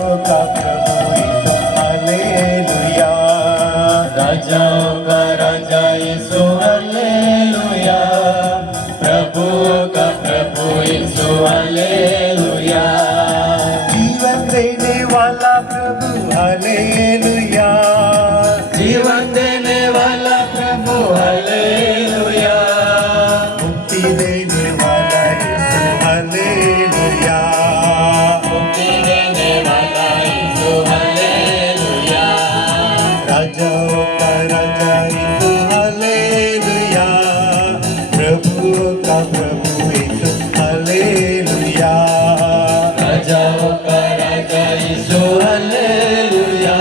का प्रभु यीशु हालेलुया। राजाओं का राजा यीशु हालेलुया। प्रभु का प्रभु यीशु हालेलुया। जीवन देने वाला प्रभु हालेलुया। जीवन देने वाला प्रभु हालेलुया। मुक्ति देने वाला यीशु हालेलुया। मुक्ति देने वाला यीशु हालेलुया। राजाओं का राजा यीशु हालेलुया। प्रभुओं का प्रभु यीशु हालेलुया। राजाओं का राजा यीशु हालेलुया।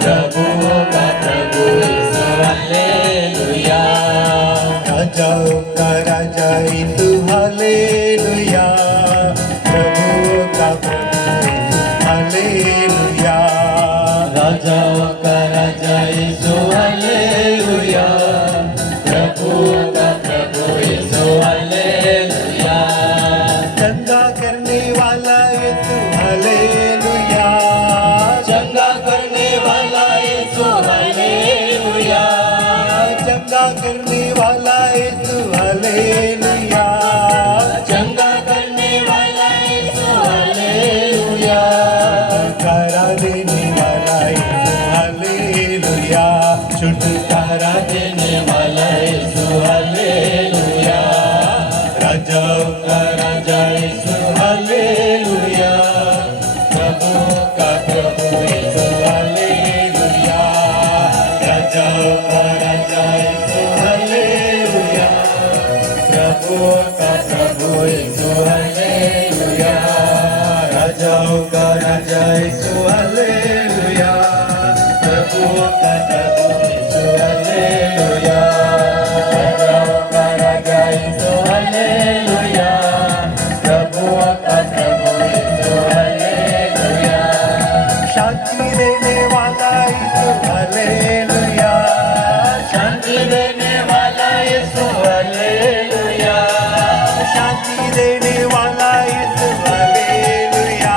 प्रभुओं का प्रभु यीशु हालेलुया। राजाओं का राजा यीशु हालेलुया। प्रभुओं का प्रभु यीशु हालेलुया। राजाओं का राजा यीशु हालेलुया। प्रभुओं का प्रभु यीशु हालेलुया। चंगा करने वाला यीशु हालेलुया। चंगा करने वाला यीशु हालेलुया। चंगा करने वाला यीशु हालेलुया। चंगा करने वाला यीशु हालेलुया। छुटकारा देने वाला यीशु हालेलुया। छुटकारा देने वाला यीशु हालेलुया। राजाओं का राजा यीशु हालेलुया। प्रभु का प्रभु यीशु हालेलुया। राजाओं का राजा यीशु हालेलुया। प्रभु का प्रभु यीशु हालेलुया। राजाओं का राजा यीशु हालेलुया। प्रभु का प्रभु यीशु हालेलुया। राजाओं का राजा यीशु हालेलुया। प्रभु का प्रभु यीशु हालेलुया। शांति देने वाला यीशु हालेलुया। शांति देने वाला यीशु हालेलुया। शांति देने वाला यीशु हालेलुया।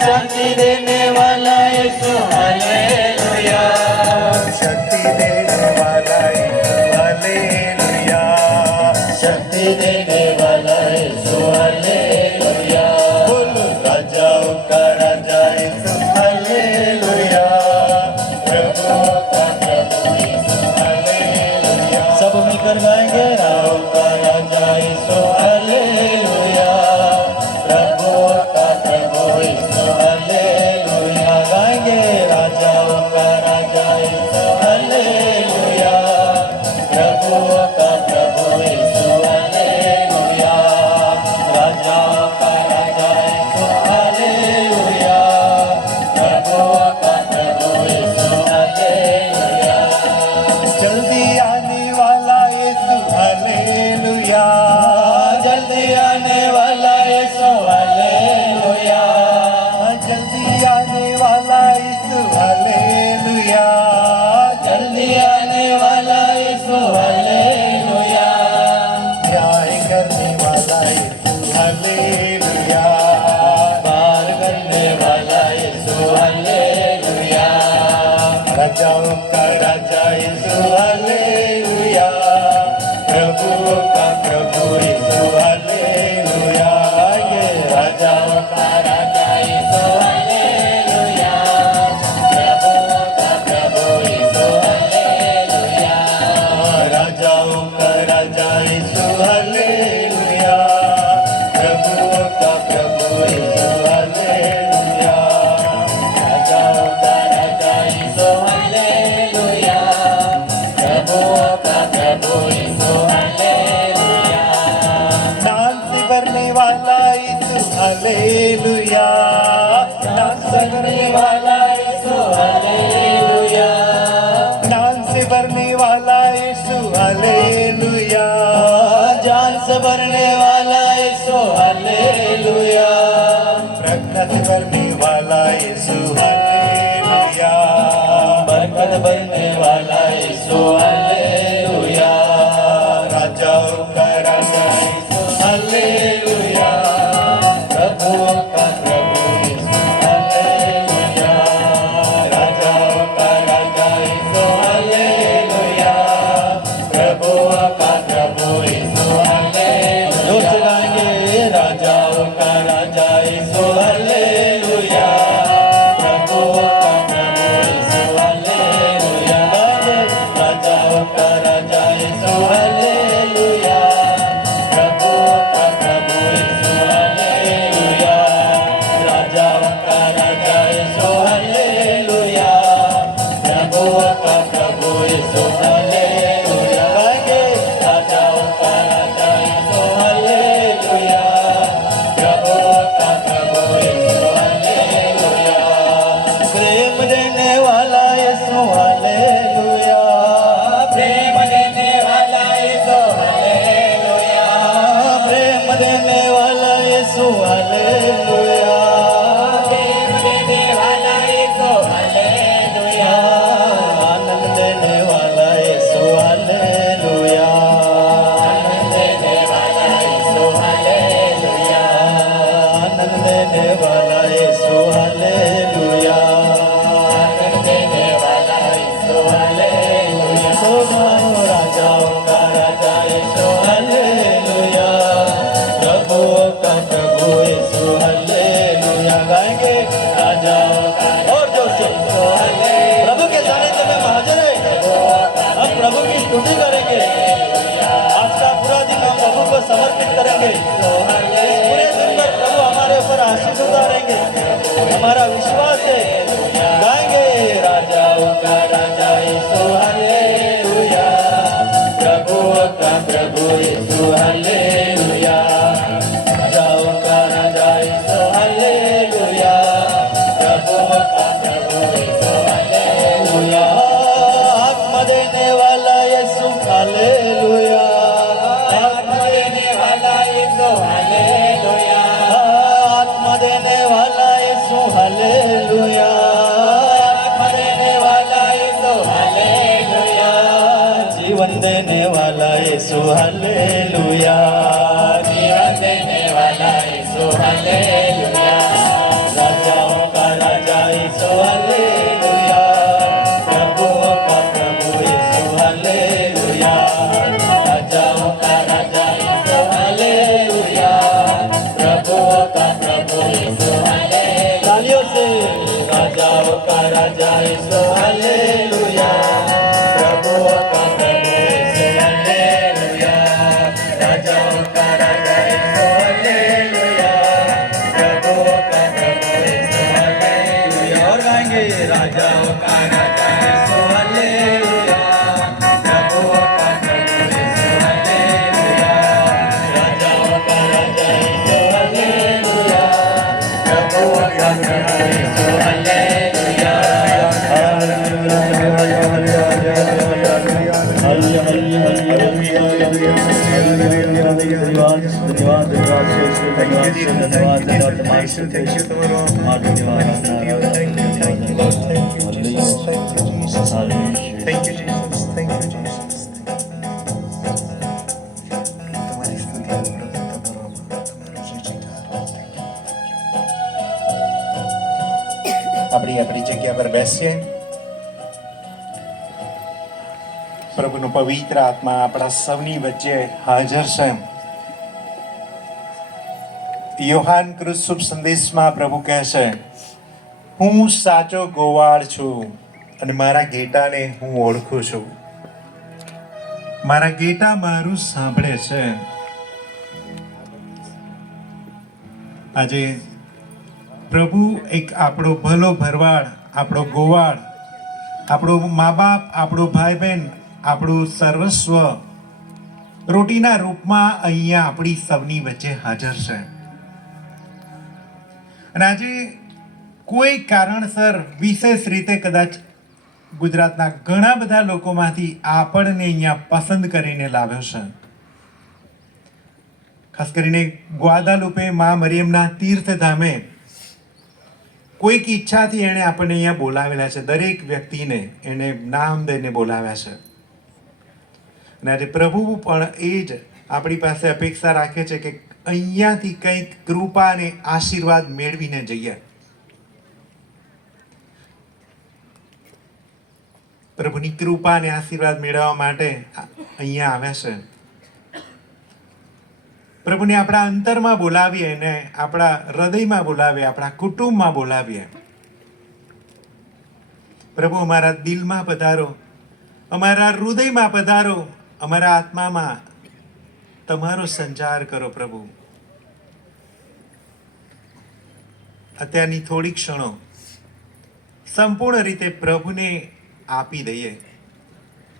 शांति देने वाला यीशु हालेलुया। शक्ति देने वाला का राजा यीशु हालेलुया, प्रभुओं का प्रभु यीशु हालेलुया, गाएंगे राजाओं का राजा यीशु हालेलुया, प्रभुओं का प्रभु यीशु हालेलुया, प्रेम देने वाला यीशु हालेलुया, प्रेम देने वाला यीशु हालेलुया, प्रेम देने वाला यीशु हालेलुया, प्रेम देने वाला यीशु हालेलुया, आनंद देने वाला यीशु हालेलुया, आनंद देने वाला यीशु हालेलुया, आनंद देने वाला यीशु हालेलुया, आनंद देने वाला यीशु हालेलुया, सोनाओ राजाओं का राजा यीशु हालेलुया, प्रभुओं का प्रभु यीशु हालेलुया, गाएंगे राजाओं का और जोर से प्रभु के सानिध्य में हाजिर है, हम प्रभु की स्तुति करेंगे, आज का पूरा दिन हम प्रभु को समर्पित करेंगे, इस पूरे दिन पर प्रभु हमारे ऊपर आशीष उतारेंगे, हमारा विश्वास है, गाएंगे राजाओं का राजा यीशु हालेलुया, प्रभुओं का प्रभु यीशु हालेलुया, राजाओं का राजा यीशु हालेलुया, प्रभुओं का प्रभु यीशु हालेलुया, आत्मा देने वाला यीशु हालेलुया, आत्मा देने वाला यीशु हालेलुया, आत्मा देने वाला यीशु हालेलुया, आत्मा देने वाला यीशु हालेलुया, जीवन देने वाला यीशु हालेलुया, जीवन देने वाला यीशु हालेलुया, राजाओं का राजा यीशु हालेलुया, प्रभुओं का प्रभु यीशु हालेलुया, राजाओं का राजा यीशु हालेलुया, प्रभुओं का प्रभु यीशु हालेलुया, तालियों से राजाओं का राजा यीशु हालेलुया, प्रभुओं का प्रभु यीशु हालेलुया, राजाओं का राजा यीशु हालेलुया, प्रभुओं का प्रभु यीशु हालेलुया, और गाएंगे राजाओं का राजा यीशु हालेलुया, प्रभुओं का प्रभु यीशु हालेलुया, राजाओं का राजा यीशु हालेलुया, प्रभुओं का प्रभु यीशु हालेलुया, આપણી આપણી જગ્યા પર બેસીએ. પ્રભુનો પવિત્ર આત્મા આપણા સૌની વચ્ચે હાજર છે. યોહાન ક્રુસ શુભ સંદેશમાં પ્રભુ કહે છે, હું સાચો ગોવાળ છું અને મારા ઘેટાને હું ઓળખું છું. મારા ઘેટા મારું સાંભળે છે. આજે પ્રભુ એક આપણો ભલો ભરવાડ, આપણો ગોવાળ, આપણો મા બાપ, આપણો ભાઈ બહેન, આપણું સર્વસ્વ રોટીના રૂપમાં અહીંયા આપણી સૌની વચ્ચે હાજર છે. અને આજે કોઈ કારણસર વિશેષ રીતે કદાચ ગુજરાતના ઘણા બધા લોકોમાંથી આપણને અહીંયા પસંદ કરીને લાવ્યો છે. ખાસ કરીને ગ્વાદાલુપે મા મરિયમના તીર્થધામે કોઈક ઈચ્છાથી એણે આપણને અહીંયા બોલાવેલા છે. દરેક વ્યક્તિને એને નામ દઈને બોલાવ્યા છે. અને આજે પ્રભુ પણ એ જ આપણી પાસે અપેક્ષા રાખે છે કે અહીંયાથી કંઈક કૃપા અને આશીર્વાદ મેળવીને જઈએ. પ્રભુની કૃપા અને આશીર્વાદ મેળવવા માટે અહીંયા આવ્યા છે. પ્રભુને આપણા અંતરમાં બોલાવીએ, એને આપણા હૃદયમાં બોલાવીએ, આપણા કુટુંબમાં બોલાવીએ. પ્રભુ અમારા દિલમાં પધારો, અમારા હૃદયમાં પધારો, અમારા આત્મામાં તમારો સંચાર કરો. પ્રભુ અત્યારની થોડી ક્ષણો સંપૂર્ણ રીતે પ્રભુને આપી દઈએ.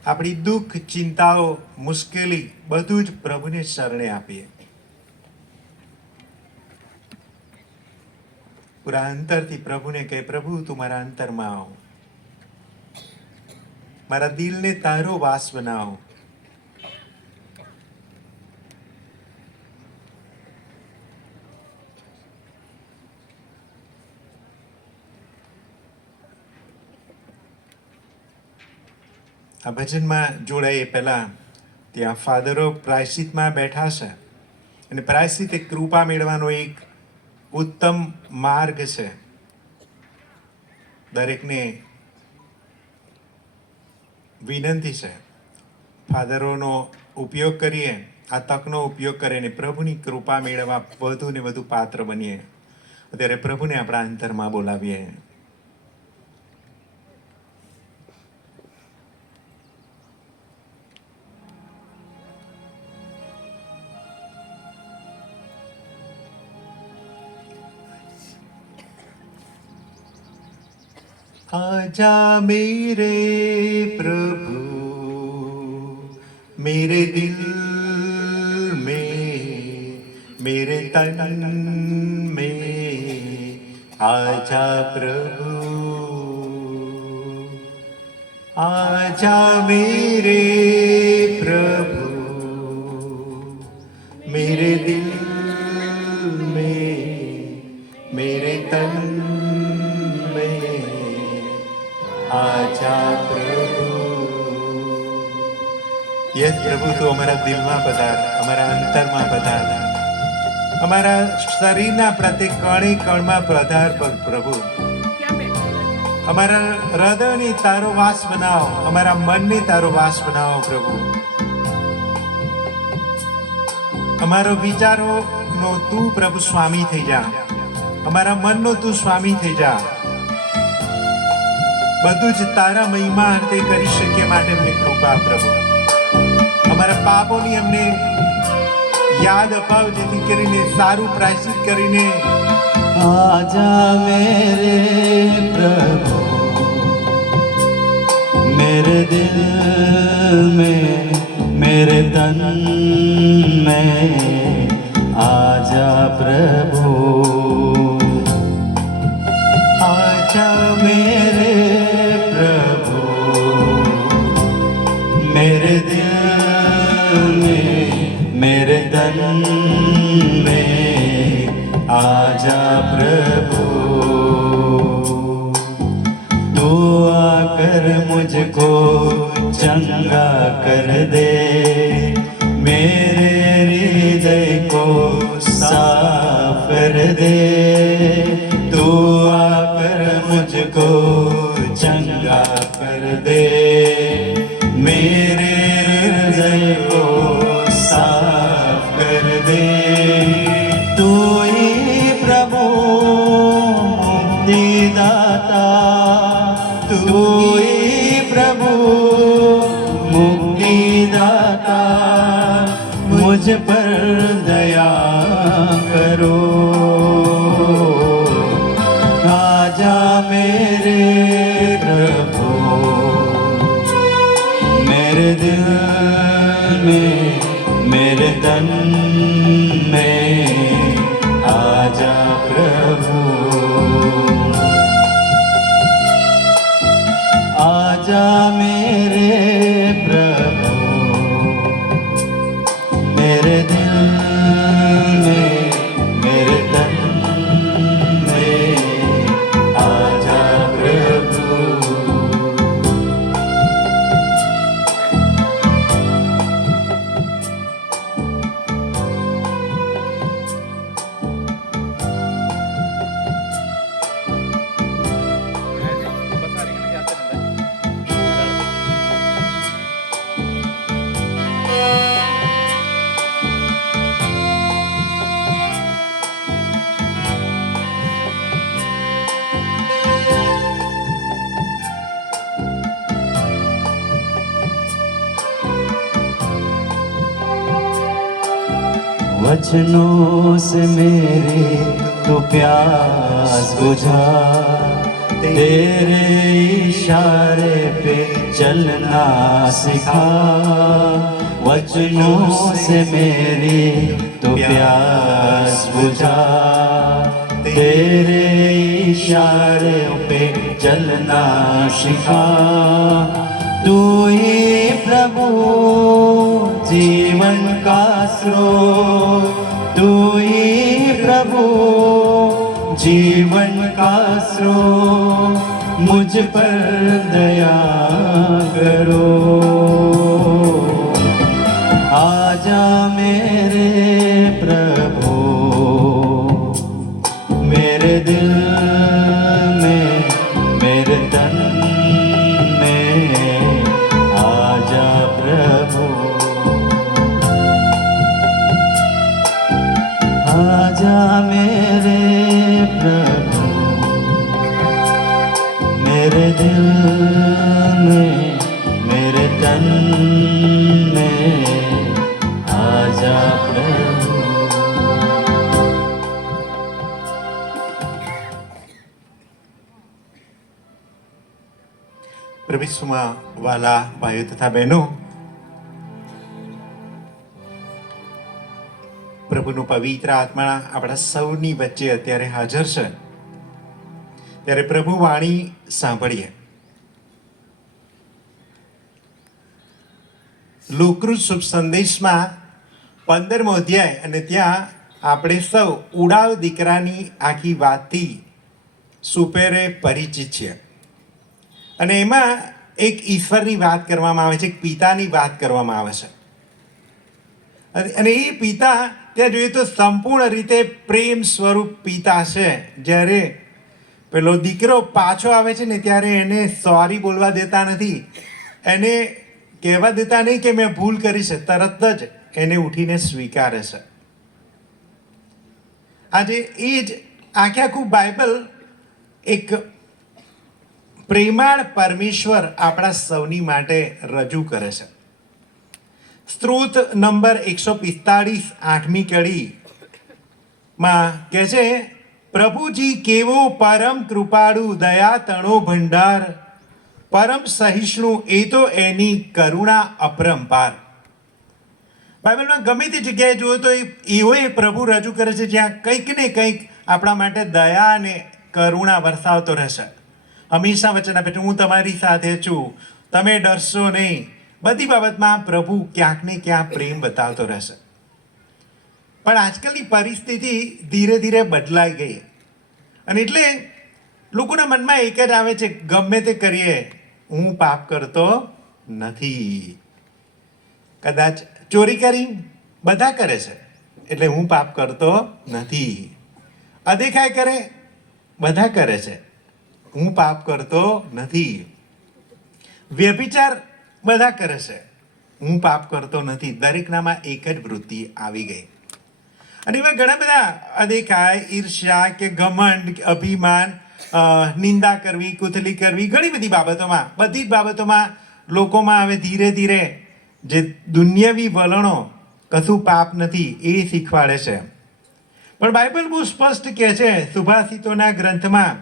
આપણી દુઃખ, ચિંતાઓ, મુશ્કેલી બધું જ પ્રભુને શરણે આપીએ. પૂરા અંતરથી પ્રભુને કહે, પ્રભુ તું મારા અંતરમાં આવ, મારા દિલને તારો વાસ બનાવ. આ ભજનમાં જોડાઈએ પહેલા ત્યાં ફાધરો પ્રાયશ્ચિતમાં બેઠા છે અને પ્રાયશ્ચિત એ કૃપા મેળવવાનો એક ઉત્તમ માર્ગ છે. દરેકને વિનંતી છે, ફાધરોનો ઉપયોગ કરીએ, આ તકનો ઉપયોગ કરીને પ્રભુની કૃપા મેળવવા વધુ ને વધુ પાત્ર બનીએ. અત્યારે પ્રભુને આપણા અંતરમાં બોલાવીએ. आजा मेरे प्रभु मेरे दिल में, मेरे तन में, आजा प्रभु, आजा मेरे प्रभु मेरे दिल में, मेरे तन में, आजा प्रभु. યસ પ્રભુ, તું અમારા દિલમાં પધાર, અમારા અંતરમાં પધાર, અમારા શરીરના પ્રત્યેક કણે કણમાં પધાર પ્રભુ. અમારા હૃદયને તારો વાસ બનાવો, અમારા મનને તારો વાસ બનાવો પ્રભુ. અમારો વિચારોનો તું પ્રભુ સ્વામી થઈ જા, અમારા મનનો તું સ્વામી થઈ જા. બધું જ તારા મહિમા અંતે કરી શકીએ માટે અમને કૃપા પ્રભુ. અમારા પાપોની અમને યાદ અપાવ, જેથી કરીને સારું પ્રાયશ્ચિત કરીને आजा मेरे प्रभु मेरे दिल में, मेरे तन में, आजा प्रभु, आजा मेरे प्रभु मेरे दिल में, मेरे तन में, आजा प्रभु. तू आकर मुझको चंगा कर दे, मेरे हृदय को साफ कर दे. तू आकर मुझको चंगा कर दे, मेरे हृदय को साफ कर दे. तू ही प्रभु मुक्तिदाता, तू ही प्रभु मुक्तिदाता, मुझ पर दया करो. आजा मेरे प्रभु मेरे दिल में, मेरे तन में, आजा प्रभु, आजा मेरे प्रभु मेरे दिल में, मेरे तन में, आजा प्रभु. वचनों से मेरे तो प्यास बुझा, तेरे इशारे पे चलना सिखा। वचनों से मेरे तो प्यास बुझा, तेरे इशारे पे चलना सिखा। तू ही प्रभु जीवन का स्रोत, तू ही प्रभु जीवन का स्रोत, मुझ पर दया करो। आजा मेरे प्रभु, मेरे दिल में, मेरे तन में, आजा प्रभु। आजा मेरे प्रभु, मेरे दिल में, मेरे तन में, आजा प्रभु। પ્રભુમાં વાલા ભાઈઓ તથા બહેનો, પ્રભુનું પવિત્ર આત્મા આપણા સૌની વચ્ચે અત્યારે હાજર છે, ત્યારે પ્રભુ વાણી સાંભળીએ. લુકૃત શુભ સંદેશમાં 15મો અધ્યાય, અને ત્યાં આપણે સૌ ઉડાવ દીકરાની આખી વાતથી સુપેરે પરિચિત છીએ. અને એમાં એક ઈશ્વરની વાત કરવામાં આવે છે, એક પિતાની વાત કરવામાં આવે છે. અને એ પિતા ત્યાં જોઈએ તો સંપૂર્ણ રીતે પ્રેમ સ્વરૂપ પિતા છે. જ્યારે પેલો દીકરો પાછો આવે છે ને ત્યારે એને સોરી બોલવા દેતા નથી, એને કહેવા દેતા નહીં કે મેં ભૂલ કરી છે, તરત જ એને ઉઠીને સ્વીકારે છે. આજે એ જ આખું બાઇબલ એક પ્રેમાળ પરમેશ્વર આપણા સૌની માટે રજૂ કરે છે. સ્ત્રોત નંબર 145 8મી કડીમાં કહે છે, પ્રભુજી કેવો પરમ કૃપાળુ, દયા તણો ભંડાર, પરમ સહિષ્ણુ, એ તો એની કરુણા અપરંપાર. બાઇબલમાં ગમે તે જગ્યાએ જુઓ તો એવો એ પ્રભુ રજૂ કરે છે જ્યાં કંઈક ને કંઈક આપણા માટે દયા અને કરુણા વરસાવતો રહેશે. હંમેશા વચન આપે છે, હું તમારી સાથે છું, તમે ડરશો નહીં. બધી બાબતમાં પ્રભુ ક્યાંક ને ક્યાંક પ્રેમ બતાવતો રહેશે. પણ આજકાલની પરિસ્થિતિ ધીરે ધીરે બદલાઈ ગઈ, અને એટલે લોકોના મનમાં એક જ આવે છે, ગમે તે કરીએ હું પાપ કરતો નથી. કદાચ ચોરી કરી બધા કરે છે એટલે હું પાપ કરતો નથી. અદેખાઈ કરે બધા કરે છે, હું પાપ કરતો નથી. વ્યભિચાર બધા કરે છે, હું પાપ કરતો નથી. દરેકનામાં એક જ વૃત્તિ આવી ગઈ. અને એવા ઘણા બધા અદેખાઈ, ઈર્ષ્યા કે ઘમંડ, અભિમાન, નિંદા કરવી, કુથલી કરવી, ઘણી બધી બાબતોમાં, બધી જ બાબતોમાં લોકોમાં હવે ધીરે ધીરે જે દુનિયાવી વલણો, કશું પાપ નથી એ શીખવાડે છે. પણ બાઇબલ બહુ સ્પષ્ટ કહે છે, સુભાષિતોના ગ્રંથમાં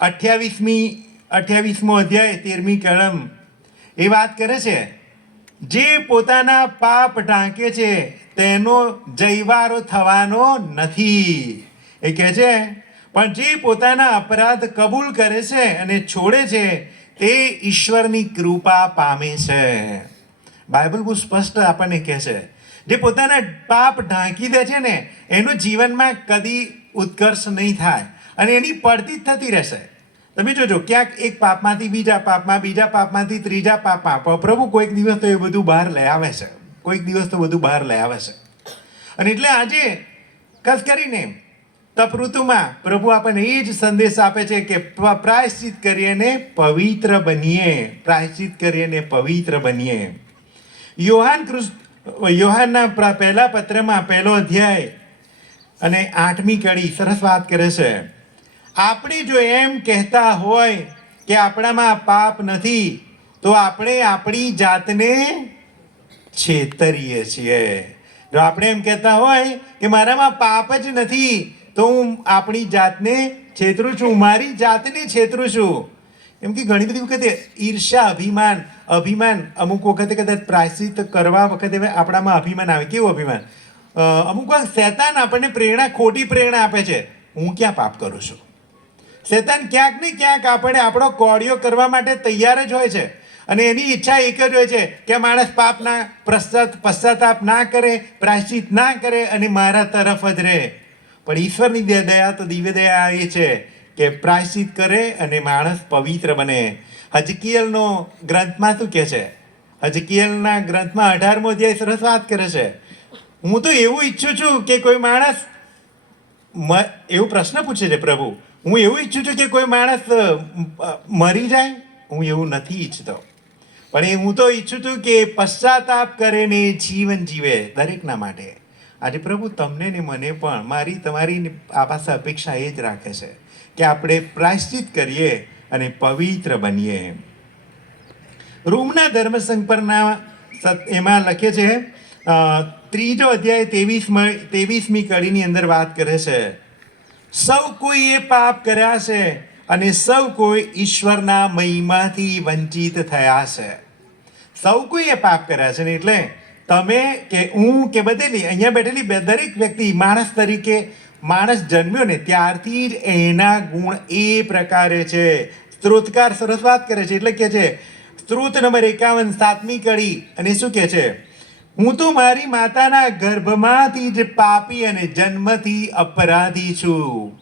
28મો અધ્યાય 13મી કલમ એ વાત કરે છે, જે પોતાના પાપ ઢાંકે છે તેનો જયવારો થવાનો નથી. એ કહે છે, પણ જે પોતાના અપરાધ કબૂલ કરે છે અને છોડે છે તે ઈશ્વરની કૃપા પામે છે. બાઇબલ બહુ સ્પષ્ટ આપણને કહે છે, જે પોતાના પાપ ઢાંકી દે છે ને એનું જીવનમાં કદી ઉત્કર્ષ નહીં થાય, અને એની પડતી જ થતી રહેશે. તમે જોજો, ક્યાંક એક પાપમાંથી બીજા પાપમાં, બીજા પાપમાંથી ત્રીજા પાપમાં. પ્રભુ કોઈક દિવસ તો એ બધું બહાર લઈ આવે છે, કોઈક દિવસ તો બધું બહાર લઈ આવે છે. અને એટલે આજે ખાસ કરીને તપ ઋતુમાં પ્રભુ આપણને એ જ સંદેશ આપે છે કે પ્રાયશ્ચિત કરીને પવિત્ર બનીએ, પ્રાયશ્ચિત કરીને પવિત્ર બનીએ. યોહાનના પહેલા પત્રમાં 1લો અધ્યાય અને 8મી કડી સરસ વાત કરે છે. આપણે જો એમ કહેતા હોય કે આપણામાં પાપ નથી તો આપણે આપણી જાતને છેતરીએ છીએ. જો આપણે એમ કહેતા હોય કે મારામાં પાપ જ નથી તો હું આપણી જાતને છેતરું છું, મારી જાતને છેતરું છું. એમ કે ઘણી બધી વખતે ઈર્ષ્યા, અભિમાન અમુક વખતે કદાચ પ્રાયશ્ચિત કરવા વખતે આપણામાં અભિમાન આવે. કેવું અભિમાન? અમુક વાર શેતાન આપણને ખોટી પ્રેરણા આપે છે. હું ક્યાં પાપ કરું છું? શેતાન ક્યાંક ને ક્યાંક આપણે આપણો કોડિયો કરવા માટે તૈયાર જ હોય છે. અને એની ઈચ્છા એક જ હોય છે કે માણસ પાપના પશ્ચાતાપ ના કરે, પ્રાયશ્ચિત ના કરે અને મારા તરફ જ રહે. પણ ઈશ્વરની દયા તો દિવ્ય દયા એ છે કે પ્રાયશ્ચિત કરે અને માણસ પવિત્ર બને. હજકીયલનો ગ્રંથમાં શું કહે છે? હજકીયલના ગ્રંથમાં 18મો અધ્યાય સરસ વાત કરે છે. હું તો એવું ઈચ્છું છું કે કોઈ માણસ એવું પ્રશ્ન પૂછે છે પ્રભુ, હું એવું ઈચ્છું છું કે કોઈ માણસ મરી જાય? હું એવું નથી ઈચ્છતો, પણ હું તો ઈચ્છું છું કે પશ્ચાતાપ કરે ને જીવન જીવે દરેકના માટે. આજે પ્રભુ તમને ને મને પણ, મારી તમારી આ પાસે અપેક્ષા એ જ રાખે છે કે આપણે પ્રાયશ્ચિત કરીએ અને પવિત્ર બનીએ. રોમના ધર્મસંઘ પરના એમાં લખે છે 3જો અધ્યાય 23મી કડીની અંદર વાત કરે છે, સૌ કોઈએ પાપ કર્યા છે અને સૌ કોઈ ઈશ્વરના મહિમાથી વંચિત થયા છે. સૌ કોઈએ પાપ કર્યા છે ને એટલે તમે કે હું કે બધેલી અહીંયા બેઠેલી દરેક વ્યક્તિ માણસ તરીકે, માણસ જન્મ્યો ને ત્યારથી જ એના ગુણ એ પ્રકારે છે. સ્ત્રોતકાર સરસ વાત કરે છે. એટલે કે છે સ્ત્રોત નંબર 51 7મી કડી, અને શું કે છે? હું તો મારી માતાના ગર્ભમાંથી જ પાપી અને જન્મથી અપરાધી છું.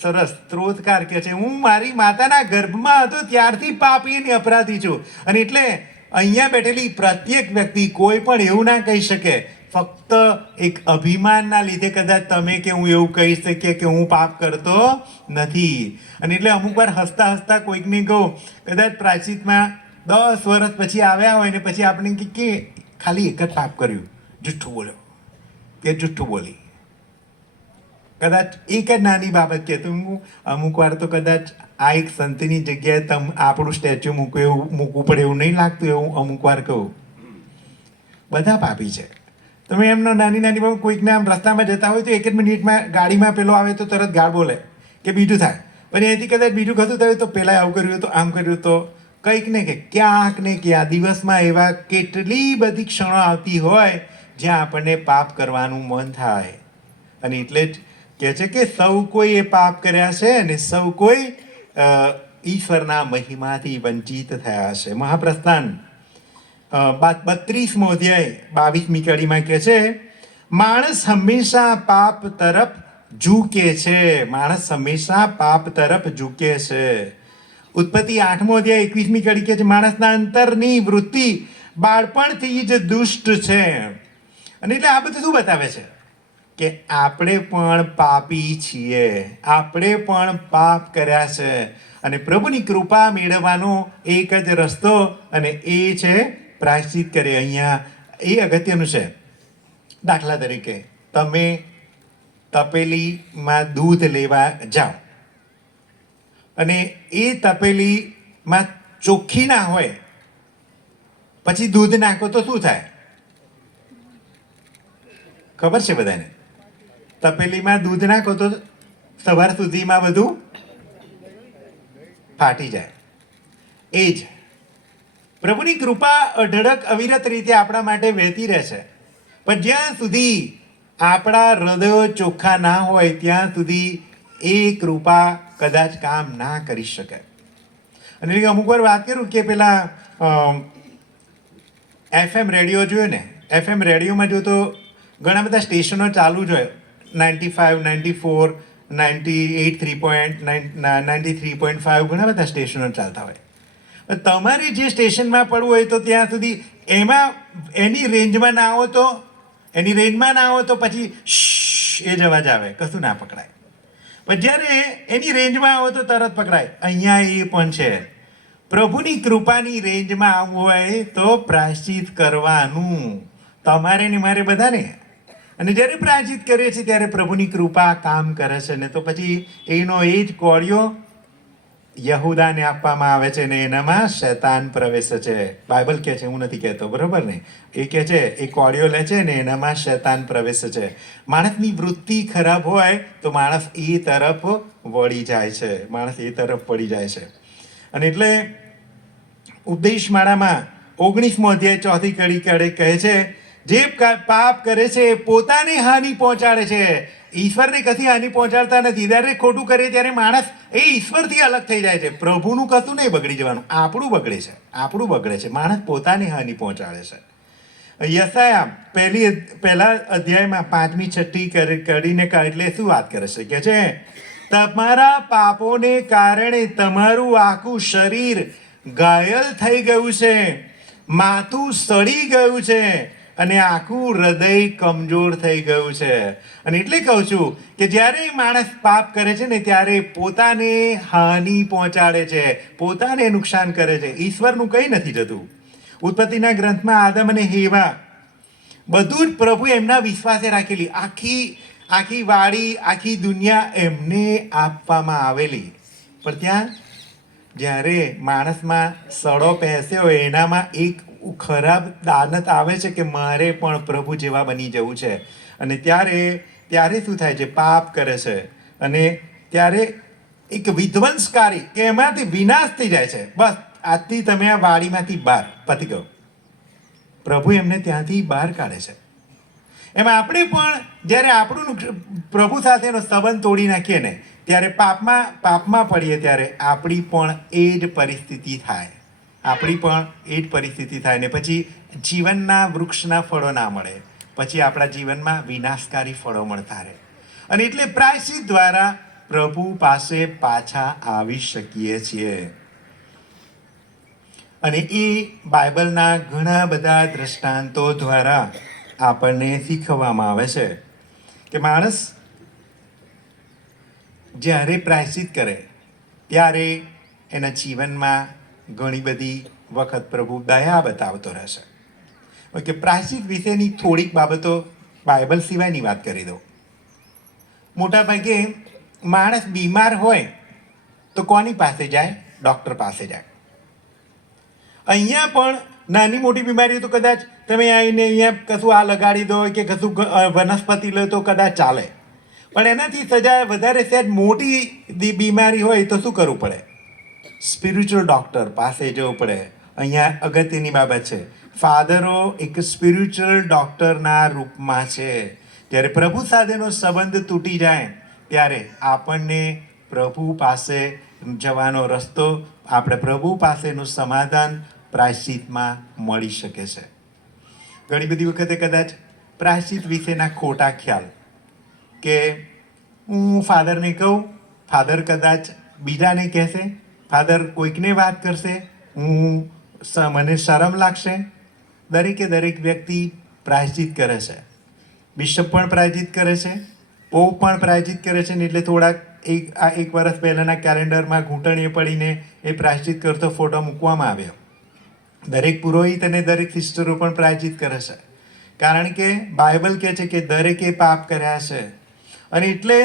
સરસ સ્ત્રોતકાર કહે છે હું મારી માતાના ગર્ભમાં હતો ત્યારથી પાપી અને અપરાધી છું. અને એટલે અહીંયા બેઠેલી પ્રત્યેક વ્યક્તિ કોઈ પણ એવું ના કહી શકે, ફક્ત એક અભિમાનના લીધે કદાચ તમે કે હું એવું કહી શકીએ કે હું પાપ કરતો નથી. અને એટલે અમુક વાર હસતા હસતા કોઈકને કહું, કદાચ પ્રાયશ્ચિતમાં 10 વર્ષ પછી આવ્યા હોય ને પછી આપણે કે ખાલી એક જ પાપ કર્યું, જુઠ્ઠું બોલ્યો કે જુઠ્ઠું બોલી, કદાચ એક જ નાની બાબત કે હું અમુક વાર તો કદાચ આ એક સંતની જગ્યાએ આપણું સ્ટેચ્યુ મૂકવું પડે એવું નહીં લાગતું? એવું અમુક વાર કહું. બધા પાપી છે. તમે એમનો નાની બાબત, કોઈકને આમ રસ્તામાં જતા હોય તો એક જ મિનિટમાં ગાડીમાં પેલો આવે તો તરત ગાળ બોલે કે બીજું થાય, પણ એથી કદાચ બીજું કશું થયું તો પેલા આવું કર્યું તો આમ કર્યું તો કંઈક ને કે ક્યાંક ને ક્યાં દિવસમાં એવા કેટલી બધી ક્ષણો આવતી હોય જ્યાં આપણને પાપ કરવાનું મન થાય. અને એટલે જ કહે છે કે સૌ કોઈએ પાપ કર્યા છે અને સૌ કોઈ ઈશ્વરના મહિમાથી વંચિત થયા છે. મહાપ્રસ્થાન 32મો અધ્યાય 22મી કડીમાં કહે છે, માણસ હંમેશા પાપ તરફ ઝૂકે છે. માણસ હંમેશા પાપ તરફ ઝૂકે છે. ઉત્પત્તિ 8મો અધ્યાય 21મી કડી કહે છે, માણસના અંતરની વૃત્તિ બાળપણથી જ દુષ્ટ છે. અને એટલે આ બધું શું બતાવે છે કે આપણે પણ પાપી છીએ, આપણે પણ પાપ કર્યા છે. અને પ્રભુની કૃપા મેળવવાનો એક જ રસ્તો, અને એ છે પ્રાયશ્ચિત કરે. અહીંયા એ અગત્યનું છે. દાખલા તરીકે તમે તપેલીમાં દૂધ લેવા જાઓ અને એ તપેલીમાં ચોખ્ખી ના હોય, પછી દૂધ નાખો તો શું થાય? ખબર છે બધાને? તપેલીમાં દૂધ નાખો તો સવાર સુધીમાં બધું ફાટી જાય. એ જ પ્રભુની કૃપા અઢળક અવિરત રીતે આપણા માટે વહેતી રહેશે, પણ જ્યાં સુધી આપણા હૃદયો ચોખ્ખા ના હોય ત્યાં સુધી એ કૃપા કદાચ કામ ના કરી શકે. અને અમુક વાર વાત કરું કે પેલા FM રેડિયો જોયો ને, FM રેડિયોમાં જો તો ઘણા બધા સ્ટેશનો ચાલુ જ હોય, 95, 94, 98, 93.5 ઘણા બધા સ્ટેશનો ચાલતા હોય. તમારે જે સ્ટેશનમાં પડવું હોય તો ત્યાં સુધી એમાં એની રેન્જમાં ના આવો તો પછી એ જ અવાજ આવે, કશું ના પકડાય. પણ જ્યારે એની રેન્જમાં આવો તો તરત પકડાય. અહીંયા એ પણ છે. પ્રભુની કૃપાની રેન્જમાં આવવું હોય તો પ્રાયશ્ચિત કરવાનું તમારે ને મારે બધાને. અને જ્યારે પ્રાયશ્ચિત કરીએ છીએ ત્યારે પ્રભુની કૃપા કામ કરે છે ને તો પછી એનો એ જ કોળિયો યહૂદાને આપવામાં આવે છે ને એનામાં શૈતાન પ્રવેશે છે. બાઇબલ કહે છે, હું નથી કહેતો, બરોબર ને? એ કહે છે, એ કોડિયો લે છે ને એનામાં શૈતાન પ્રવેશે છે. માણસની વૃત્તિ ખરાબ હોય તો માણસ એ તરફ વળી જાય છે, માણસ એ તરફ વળી જાય છે. અને એટલે ઉપદેશ માળામાં 19મો અધ્યાય 4થી કડી કહે છે, જે પાપ કરે છે એ પોતાને હાનિ પહોંચાડે છે, ઈશ્વરને કશી હાનિ પહોંચાડતા નથી. જ્યારે ખોટું કરે ત્યારે માણસ એ ઈશ્વરથી અલગ થઈ જાય છે. પ્રભુનું કશું નહીં બગડી જવાનું, આપણું બગડે છે, આપણું બગડે છે. માણસ પોતાને હાનિ પહોંચાડે છે. યસાયા પહેલા અધ્યાયમાં 5મી 6ઠી કડીને એટલે શું વાત કરે છે? કે છે, તમારા પાપોને કારણે તમારું આખું શરીર ઘાયલ થઈ ગયું છે, માથું સડી ગયું છે અને આખું હૃદય કમજોર થઈ ગયું છે. અને એટલે કહું છું કે જ્યારે માણસ પાપ કરે છે ને ત્યારે પોતાને હાનિ પહોંચાડે છે, પોતાને નુકસાન કરે છે. ઈશ્વરનું કંઈ નથી જતું. ઉત્પત્તિના ગ્રંથમાં આદમ અને હેવા બધું જ પ્રભુ એમના વિશ્વાસે રાખેલી, આખી વાડી, આખી દુનિયા એમને આપવામાં આવેલી. પણ ત્યાં જ્યારે માણસમાં સડો પહેસ્યો, એનામાં એક ખરાબ દાનત આવે છે કે મારે પણ પ્રભુ જેવા બની જવું છે. અને ત્યારે શું થાય છે? પાપ કરે છે. અને ત્યારે એક વિધ્વંસકારી કે એમાંથી વિનાશ થઈ જાય છે. બસ આજથી તમે આ વાડીમાંથી બહાર, પતી ગયો. પ્રભુ એમને ત્યાંથી બહાર કાઢે છે. એમાં આપણે પણ જ્યારે આપણું પ્રભુ સાથેનો સંબંધ તોડી નાખીએ ને, ત્યારે પાપમાં પડીએ ત્યારે આપણી પણ એ જ પરિસ્થિતિ થાય. આપણી પણ એ જ પરિસ્થિતિ થાય ને પછી જીવનના વૃક્ષના ફળો ના મળે, પછી આપણા જીવનમાં વિનાશકારી ફળો મળતા રહે. અને એટલે પ્રાયશ્ચિત દ્વારા પ્રભુ પાસે પાછા આવી શકીએ છીએ. અને એ બાઇબલના ઘણા બધા દ્રષ્ટાંતો દ્વારા આપણને શીખવવામાં આવે છે કે માણસ જ્યારે પ્રાયશ્ચિત કરે ત્યારે એના જીવનમાં ઘણી બધી વખત પ્રભુ દયા બતાવતો રહેશે. ઓકે, પ્રાયશ્ચિત વિશેની થોડીક બાબતો બાઇબલ સિવાયની વાત કરી દઉં. મોટા ભાગે માણસ બીમાર હોય તો કોની પાસે જાય? ડૉક્ટર પાસે જાય. અહીંયા પણ નાની મોટી બીમારીઓ તો કદાચ તમે આવીને અહીંયા કશું આ લગાડી દો કે કશું વનસ્પતિ લો તો કદાચ ચાલે. પણ એનાથી સજા વધારે સહેજ મોટી બીમારી હોય તો શું કરવું પડે? સ્પિરિચ્યુઅલ ડૉક્ટર પાસે જવું પડે. અહીંયા અગત્યની બાબત છે, ફાધરો એક સ્પિરિચ્યુઅલ ડૉક્ટરના રૂપમાં છે. જ્યારે પ્રભુ સાથેનો સંબંધ તૂટી જાય ત્યારે આપણને પ્રભુ પાસે જવાનો રસ્તો, આપણે પ્રભુ પાસેનું સમાધાન પ્રાયશ્ચિતમાં મળી શકે છે. ઘણી બધી વખતે કદાચ પ્રાયશ્ચિત વિશેના ખોટા ખ્યાલ કે હું ફાધરને કહું, ફાધર કદાચ બીજાને કહેશે, ફાધર કોઈકને વાત કરશે, મને શરમ લાગશે. દરેક વ્યક્તિ પ્રાયશ્ચિત કરે છે. બિશપ પણ પ્રાયશ્ચિત કરે છે, પોપ પણ પ્રાયશ્ચિત કરે છે. ને એટલે થોડાક એક વર્ષ પહેલાંના કેલેન્ડરમાં ઘૂંટણીએ પડીને એ પ્રાયશ્ચિત કરતો ફોટો મૂકવામાં આવ્યો. દરેક પુરોહિત અને દરેક સિસ્ટરો પણ પ્રાયશ્ચિત કરે છે, કારણ કે બાઇબલ કહે છે કે દરેકે પાપ કર્યા છે અને એટલે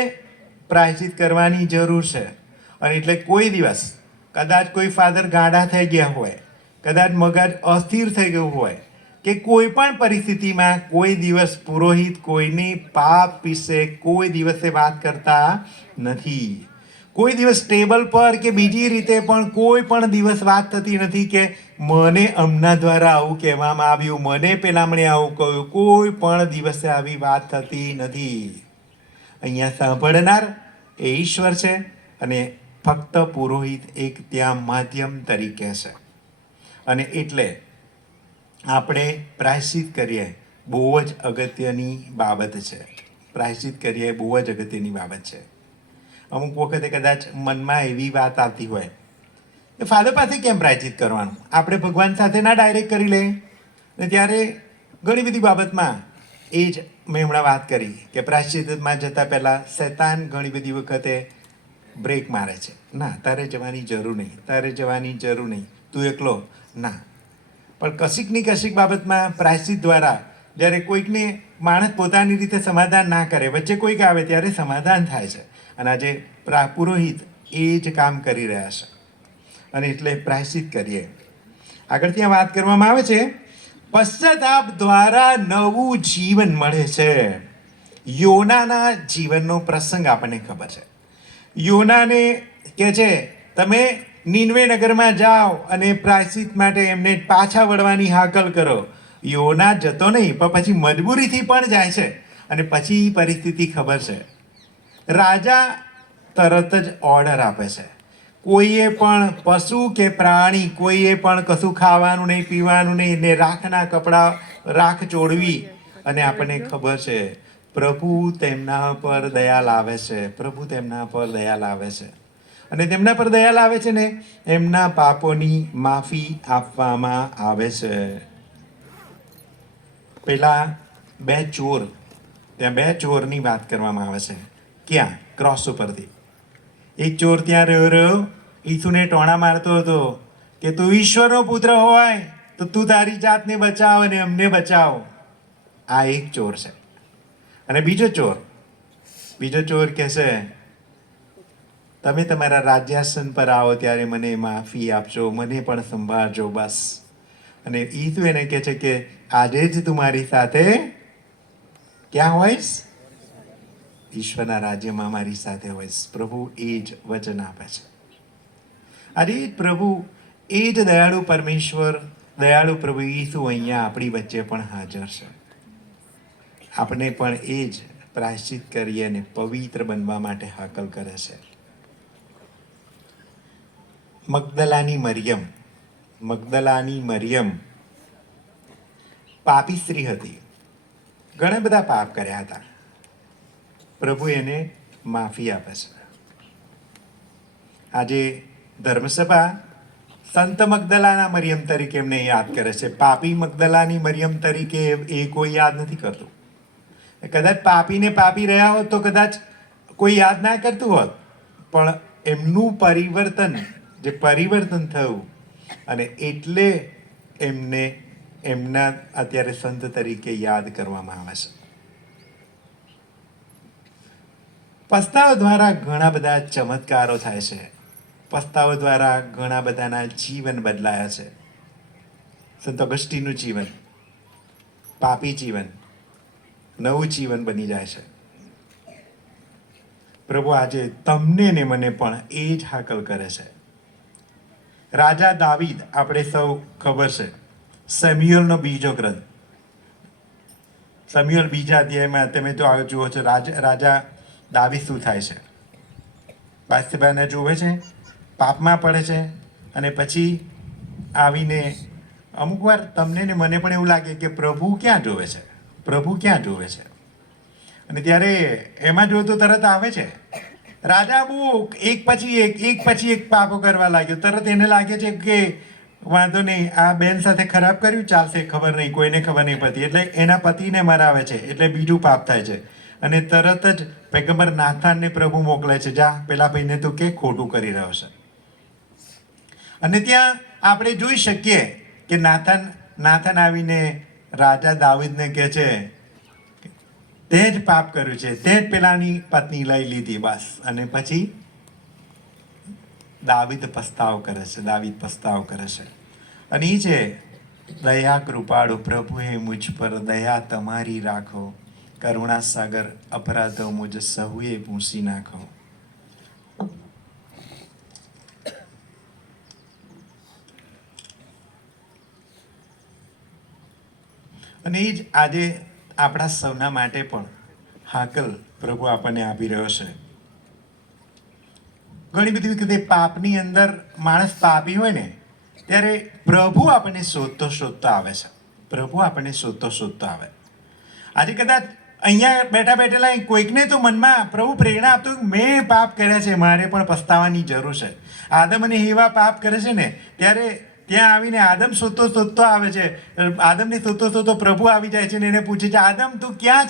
પ્રાયશ્ચિત કરવાની જરૂર છે. અને એટલે કોઈ દિવસ કદાચ કોઈ ફાધર ગાંડા થઈ ગયા હોય, કદાચ મગજ અસ્થિર થઈ ગયું હોય કે કોઈ પણ પરિસ્થિતિમાં કોઈ દિવસ પુરોહિત કોઈની પાપ વિશે કોઈ દિવસે વાત કરતા નથી. કોઈ દિવસ ટેબલ પર કે બીજી રીતે પણ કોઈ પણ દિવસ વાત થતી નથી કે મને અમના દ્વારા આવું કહેવામાં આવ્યું, મને પેલામણે આવું કહ્યું. કોઈ પણ દિવસે આવી વાત થતી નથી. અહીંયા સાંભળનાર એ ઈશ્વર છે અને ફક્ત પુરોહિત એક ત્યાં માધ્યમ તરીકે છે. અને એટલે આપણે પ્રાયશ્ચિત કરીએ બહુ જ અગત્યની બાબત છે. પ્રાયશ્ચિત કરીએ બહુ જ અગત્યની બાબત છે. અમુક વખતે કદાચ મનમાં એવી વાત આવતી હોય કે ફાધર પાસે કેમ પ્રાયશ્ચિત કરવાનું, આપણે ભગવાન સાથે ના ડાયરેક્ટ કરી લઈએ. ને ત્યારે ઘણી બધી બાબતમાં એ જ મેં હમણાં વાત કરી કે પ્રાયશ્ચિતમાં જતાં પહેલાં શૈતાન ઘણી બધી વખતે બ્રેક મારે છે. ના, તારે જવાની જરૂર નહીં, તારે જવાની જરૂર નહીં, તું એકલો ના. પણ કશીક બાબતમાં પ્રાયશ્ચિત દ્વારા જ્યારે કોઈકને માણસ પોતાની રીતે સમાધાન ના કરે, વચ્ચે કોઈક આવે ત્યારે સમાધાન થાય છે. અને આજે પુરોહિત એ જ કામ કરી રહ્યા છે. અને એટલે પ્રાયશ્ચિત કરીએ. આગળ ત્યાં વાત કરવામાં આવે છે, પશ્ચાતાપ દ્વારા નવું જીવન મળે છે. યોનાના જીવનનો પ્રસંગ આપણને ખબર છે. યોનાને કહે છે તમે નીનવે નગરમાં જાઓ અને પ્રાયશ્ચિત માટે એમને પાછા વળવાની હાકલ કરો. યોના જતો નહીં, પણ પછી મજબૂરીથી પણ જાય છે. અને પછી પરિસ્થિતિ ખબર છે. રાજા તરત જ ઓર્ડર આપે છે, કોઈએ પણ પશુ કે પ્રાણી કોઈએ પણ કશું ખાવાનું નહીં, પીવાનું નહીં, ને રાખના કપડાં રાખ ચોડવી. અને આપણને ખબર છે પ્રભુ તેમના પર દયા લાવે છે. પ્રભુ તેમના પર દયા લાવે છે. અને તેમના પર દયા લાવે છે ને એમના પાપોની માફી આપવામાં આવે છે. પેલા ત્યાં બે ચોરની વાત કરવામાં આવે છે. ક્યાં? ક્રોસ ઉપરથી. એક ચોર ત્યાં રહ્યો ઈસુને ટોણા મારતો હતો કે તું ઈશ્વરનો પુત્ર હોય તો તું તારી જાતને બચાવ અને અમને બચાવ. આ એક ચોર છે. અને બીજો ચોર કહેશે તમે તમારા રાજ્યાસન પર આવો ત્યારે મને માફી આપજો, મને પણ સંભાળજો બસ. અને ઈસુ એને કહે છે કે આજે જ તું મારી સાથે ક્યાં હોઈશ? ઈશ્વરના રાજ્યમાં મારી સાથે હોઈશ. પ્રભુ એ જ વચન આપે છે. આજે પ્રભુ એ જ દયાળુ પરમેશ્વર, દયાળુ પ્રભુ ઈસુ અહીંયા આપણી વચ્ચે પણ હાજર છે. આપણે પણ એ જ પ્રાયશ્ચિત કરી અને પવિત્ર બનવા માટે હાકલ કરે છે. મગદલાની મરિયમ પાપી સ્ત્રી હતી. ઘણા બધા પાપ કર્યા હતા. પ્રભુ એને માફી આપે છે. આજે ધર્મસભા સંત મગદલાના મરિયમ તરીકે એમને યાદ કરે છે. પાપી મગદલાની મરિયમ તરીકે એ કોઈ યાદ નથી કરતું. કદાચ પાપીને પાપી રહ્યા હોત તો કદાચ કોઈ યાદ ના કરતું હોત, પણ એમનું પરિવર્તન થયું અને એટલે એમના અત્યારે સંત તરીકે યાદ કરવામાં આવે છે. પસ્તાવ દ્વારા ઘણા બધા ચમત્કારો થાય છે. પસ્તાવ દ્વારા ઘણા બધાના જીવન બદલાયા છે. સંત અગસ્ટીનનું જીવન, પાપી જીવન, નવું જીવન બની જાય છે. પ્રભુ આજે તમને ને મને પણ એ જ હાકલ કરે છે. રાજા દાવીદ, આપણે સૌ ખબર છે, સેમ્યુઅલનો બીજો ગ્રંથ, સેમ્યુઅલ બીજા અધ્યાયમાં તમે તો જુઓ છો રાજા દાવીદ શું થાય છે. બાથશેબાને જોવે છે, પાપમાં પડે છે, અને પછી આવીને અમુક વાર તમને ને મને પણ એવું લાગે કે પ્રભુ ક્યાં જોવે છે. અને ત્યારે એમાં જો તો તરત આવે છે. રાજા બહુ એક પછી એક પાપો કરવા લાગ્યો. તરત એને લાગે છે કે વાંધો નહીં, આ બેન સાથે ખરાબ કર્યું, ચાલશે, ખબર નહીં, કોઈને ખબર નહીં પડતી. એટલે એના પતિને મરાવે છે, એટલે બીજું પાપ થાય છે. અને તરત જ પૈગંબર નાથાનને પ્રભુ મોકલે છે, જા પેલા ભાઈને તું કે ખોટું કરી રહ્યો છે. અને ત્યાં આપણે જોઈ શકીએ કે નાથાન આવીને રાજા દાવીદને કહે છે તે જ પાપ કર્યું છે, તે જ પેલાની પત્ની લઈ લીધી બસ. અને પછી દાવીદ પસ્તાવ કરે છે. અને એ છે દયા કૃપાળુ પ્રભુએ મુझ પર દયા તમારી રાખો, કરુણા સાગર અપરાધો મુझ સહુએ ભૂંસી નાખો. અને એ જ આજે આપણા સૌના માટે પણ હાકલ પ્રભુ આપણને આપી રહ્યો છે. ઘણી બધી વખતે પાપની અંદર માણસ પાપી હોય ને ત્યારે પ્રભુ આપણને શોધતો આવે. આજે કદાચ અહીંયા બેઠેલા કોઈકને તો મનમાં પ્રભુ પ્રેરણા આપતો મેં પાપ કર્યા છે, મારે પણ પસ્તાવાની જરૂર છે. આદમ અને હેવા પાપ કરે છે ને ત્યારે ત્યાં આવીને આદમ શોધતો આવે છે. આદમને શોધતો પ્રભુ આવી જાય છે ને એને પૂછે છે, આદમ તું ક્યાં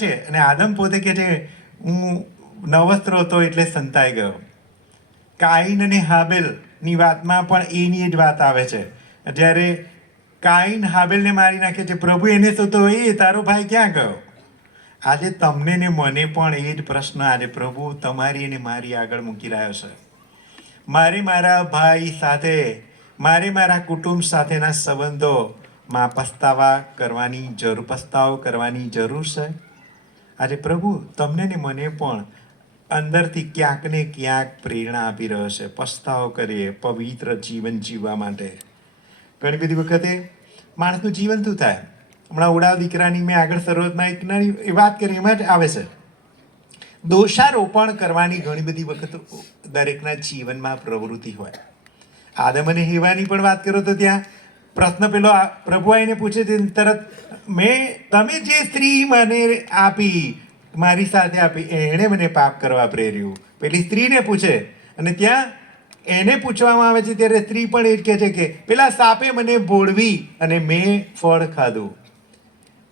છે? અને આદમ પોતે કહે છે, હું નવસ્ત્ર હતો એટલે સંતાઈ ગયો. કાઈન અને હાબેલની વાતમાં પણ એની જ વાત આવે છે. જ્યારે કાઈન હાબેલને મારી નાખે છે, પ્રભુ એને શોધતો, એ તારો ભાઈ ક્યાં ગયો? આજે તમને ને મને પણ એ જ પ્રશ્ન આજે પ્રભુ તમારી અને મારી આગળ મૂકી રહ્યો છે. મારા ભાઈ સાથે, મારા કુટુંબ સાથેના સંબંધોમાં પસ્તાવો કરવાની જરૂર છે. આજે પ્રભુ તમને ને મને પણ અંદરથી ક્યાંક ને ક્યાંક પ્રેરણા આપી રહ્યો છે. પસ્તાવો કરીએ પવિત્ર જીવન જીવવા માટે. ઘણી બધી વખતે માણસનું જીવન શું થાય? હમણાં ઉડાવ દીકરાની મેં આગળ શરૂઆતમાં એક નાની વાત કરી, એમાં જ આવે છે દોષારોપણ કરવાની ઘણી બધી વખત દરેકના જીવનમાં પ્રવૃત્તિ હોય. આદમ અને હેવાની પણ વાત કરો તો ત્યાં પ્રશ્ન પેલો પ્રભુ આવીને પૂછે છે તરત, તમે જે સ્ત્રી મને આપી, મારી સાથે આપી, એણે મને પાપ કરવા પ્રેર્યું. પેલી સ્ત્રીને પૂછે અને ત્યાં એને પૂછવામાં આવે છે ત્યારે સ્ત્રી પણ એ જ કહે છે કે પેલા સાપે મને ભોળવી અને મેં ફળ ખાધું.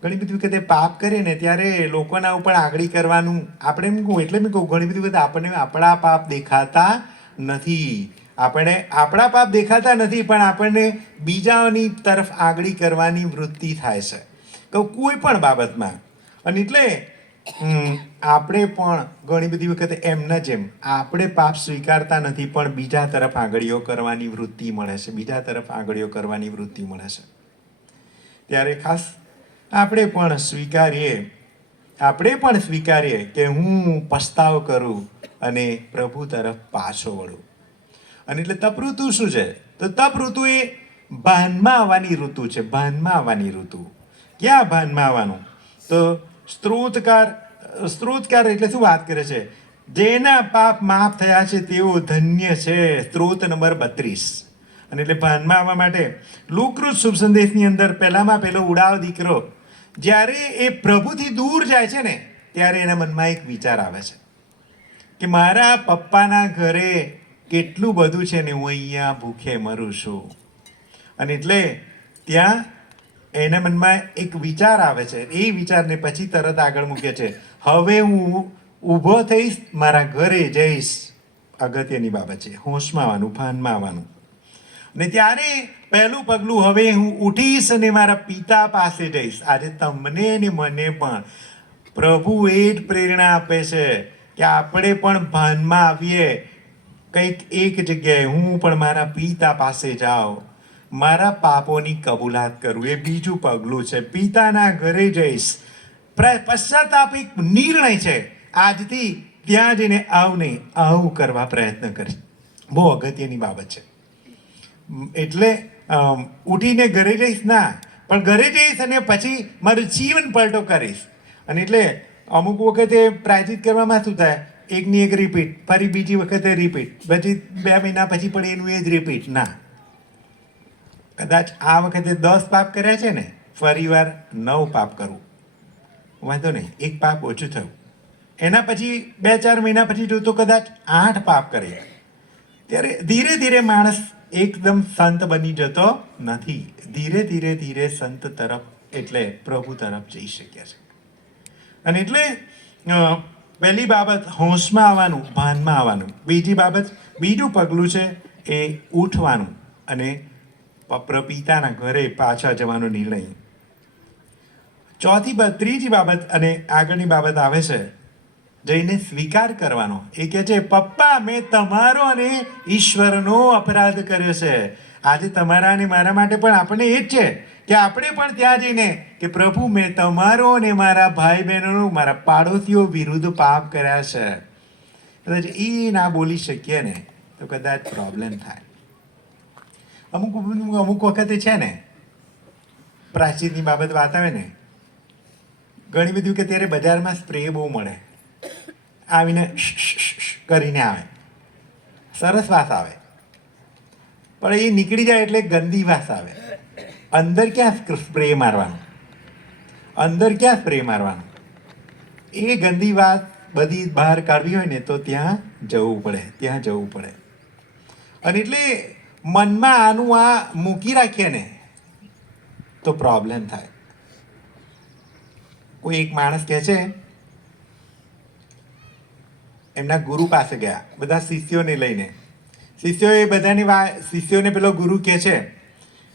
ઘણી બધી વખતે પાપ કરે ને ત્યારે લોકોના ઉપર આગળી કરવાનું, આપણે એમ કહું એટલે મેં કહું ઘણી બધી વખતે આપણને આપણા પાપ દેખાતા નથી. આપણા પાપ દેખાતા નથી પણ આપણને બીજાની તરફ આગળી કરવાની વૃત્તિ થાય છે કોઈ પણ બાબતમાં. અને એટલે આપણે પણ ઘણી બધી વખતે એમના જેમ આપણે પાપ સ્વીકારતા નથી પણ બીજા તરફ આગળીઓ કરવાની વૃત્તિ મળે છે, બીજા તરફ આગળીઓ કરવાની વૃત્તિ મળે છે. ત્યારે ખાસ આપણે પણ સ્વીકારીએ કે હું પસ્તાવ કરું અને પ્રભુ તરફ પાછો વળું. અને એટલે તપ ઋતુ શું છે? તો તપ ઋતુ એ ભાનમાં આવવાની ઋતુ છે. ભાનમાં આવવાની ઋતુ. ક્યાં ભાનમાં આવવાનું? તો સ્ત્રોતકાર એટલે શું વાત કરે છે? જેના પાપ માફ થયા છે તેઓ ધન્ય છે. સ્ત્રોત નંબર 32. અને એટલે ભાનમાં આવવા માટે લુકૃત શુભ સંદેશની અંદર પહેલામાં પહેલો ઉડાવ દીકરો જ્યારે એ પ્રભુથી દૂર જાય છે ને ત્યારે એના મનમાં એક વિચાર આવે છે કે મારા પપ્પાના ઘરે કેટલું બધું છે ને હું અહીંયા ભૂખે મરું છું. અને એટલે ત્યાં એના મનમાં એક વિચાર આવે છે. એ વિચારને પછી તરત આગળ મૂકે છે, હવે હું ઊભો થઈશ, મારા ઘરે જઈશ. અગત્યની બાબત છે, હોશમાં આવવાનું, ભાનમાં આવવાનું. ને ત્યારે પહેલું પગલું, હવે હું ઉઠીશ અને મારા પિતા પાસે જઈશ. આજે તમને ને મને પણ પ્રભુ એ જ પ્રેરણા આપે છે કે આપણે પણ ભાનમાં આવીએ. કંઈક એક જગ્યાએ હું પણ મારા પિતા પાસે જાઉં, મારા પાપોની કબૂલાત કરું. એ બીજું પગલું છે. પિતાના ઘરે જઈશ. પશ્ચાતાપ એક નિર્ણય છે. આજથી ત્યાં જઈને આવું કરવા પ્રયત્ન કરીશ. બહુ અગત્યની બાબત છે. એટલે ઉઠીને ઘરે જઈશ ના, પણ ઘરે જઈશ અને પછી મારું જીવન પલટો કરીશ. અને એટલે અમુક વખતે પ્રાયચિત કરવામાં શું થાય? એકની એક રિપીટ, ફરી બીજી વખતે રિપીટ, પછી 2 મહિના પછી પણ એનું એ જ રિપીટ. ના, કદાચ આ વખતે 10 પાપ કર્યા છે ને, ફરી વાર 9 પાપ કરવું, વાંધો નહીં, 1 પાપ ઓછું થયું. એના પછી 2-4 મહિના પછી જો તો કદાચ 8 પાપ કરે. ત્યારે ધીરે ધીરે માણસ એકદમ સંત બની જતો નથી. ધીરે સંત તરફ એટલે પ્રભુ તરફ જઈ શક્યા છે. અને એટલે પહેલી બાબત હોશમાં આવવાનું, ભાનમાં આવવાનું. બીજું પગલું છે એ ઉઠવાનું અને પિતાના ઘરે પાછા જવાનો નિર્ણય. ત્રીજી બાબત અને આગળની બાબત આવે છે જઈને સ્વીકાર કરવાનો. એ કહે છે, પપ્પા મેં તમારો અને ઈશ્વરનો અપરાધ કર્યો છે. આજે તમારા અને મારા માટે પણ આપણે એ જ છે કે આપણે પણ ત્યાં જઈને કે પ્રભુ મેં તમારો અને મારા ભાઈ બહેનો, મારા પાડોશીઓ વિરુદ્ધ પાપ કર્યા છે. કદાચ એ ના બોલી શકીએ ને તો કદાચ પ્રોબ્લેમ થાય. અમુક વખતે છે ને પ્રાયશ્ચિતની બાબત વાત આવે ને, ઘણી બધી વખત ત્યારે બજારમાં સ્પ્રે બહુ મળે, આવીને કરીને આવે, સરસ વાસ આવે, પણ એ નીકળી જાય એટલે ગંદી વાસ આવે. અંદર ક્યાં સ્પ્રે મારવાનું? એ ગંદી વાત બધી બહાર કાઢવી હોય ને તો ત્યાં જવું પડે. અને એટલે મનમાં આનું આ મૂકી રાખીએ ને તો પ્રોબ્લેમ થાય. કોઈ એક માણસ કહે છે, એમના ગુરુ પાસે ગયા બધા શિષ્યોને લઈને. શિષ્યોને પેલો ગુરુ કહે છે,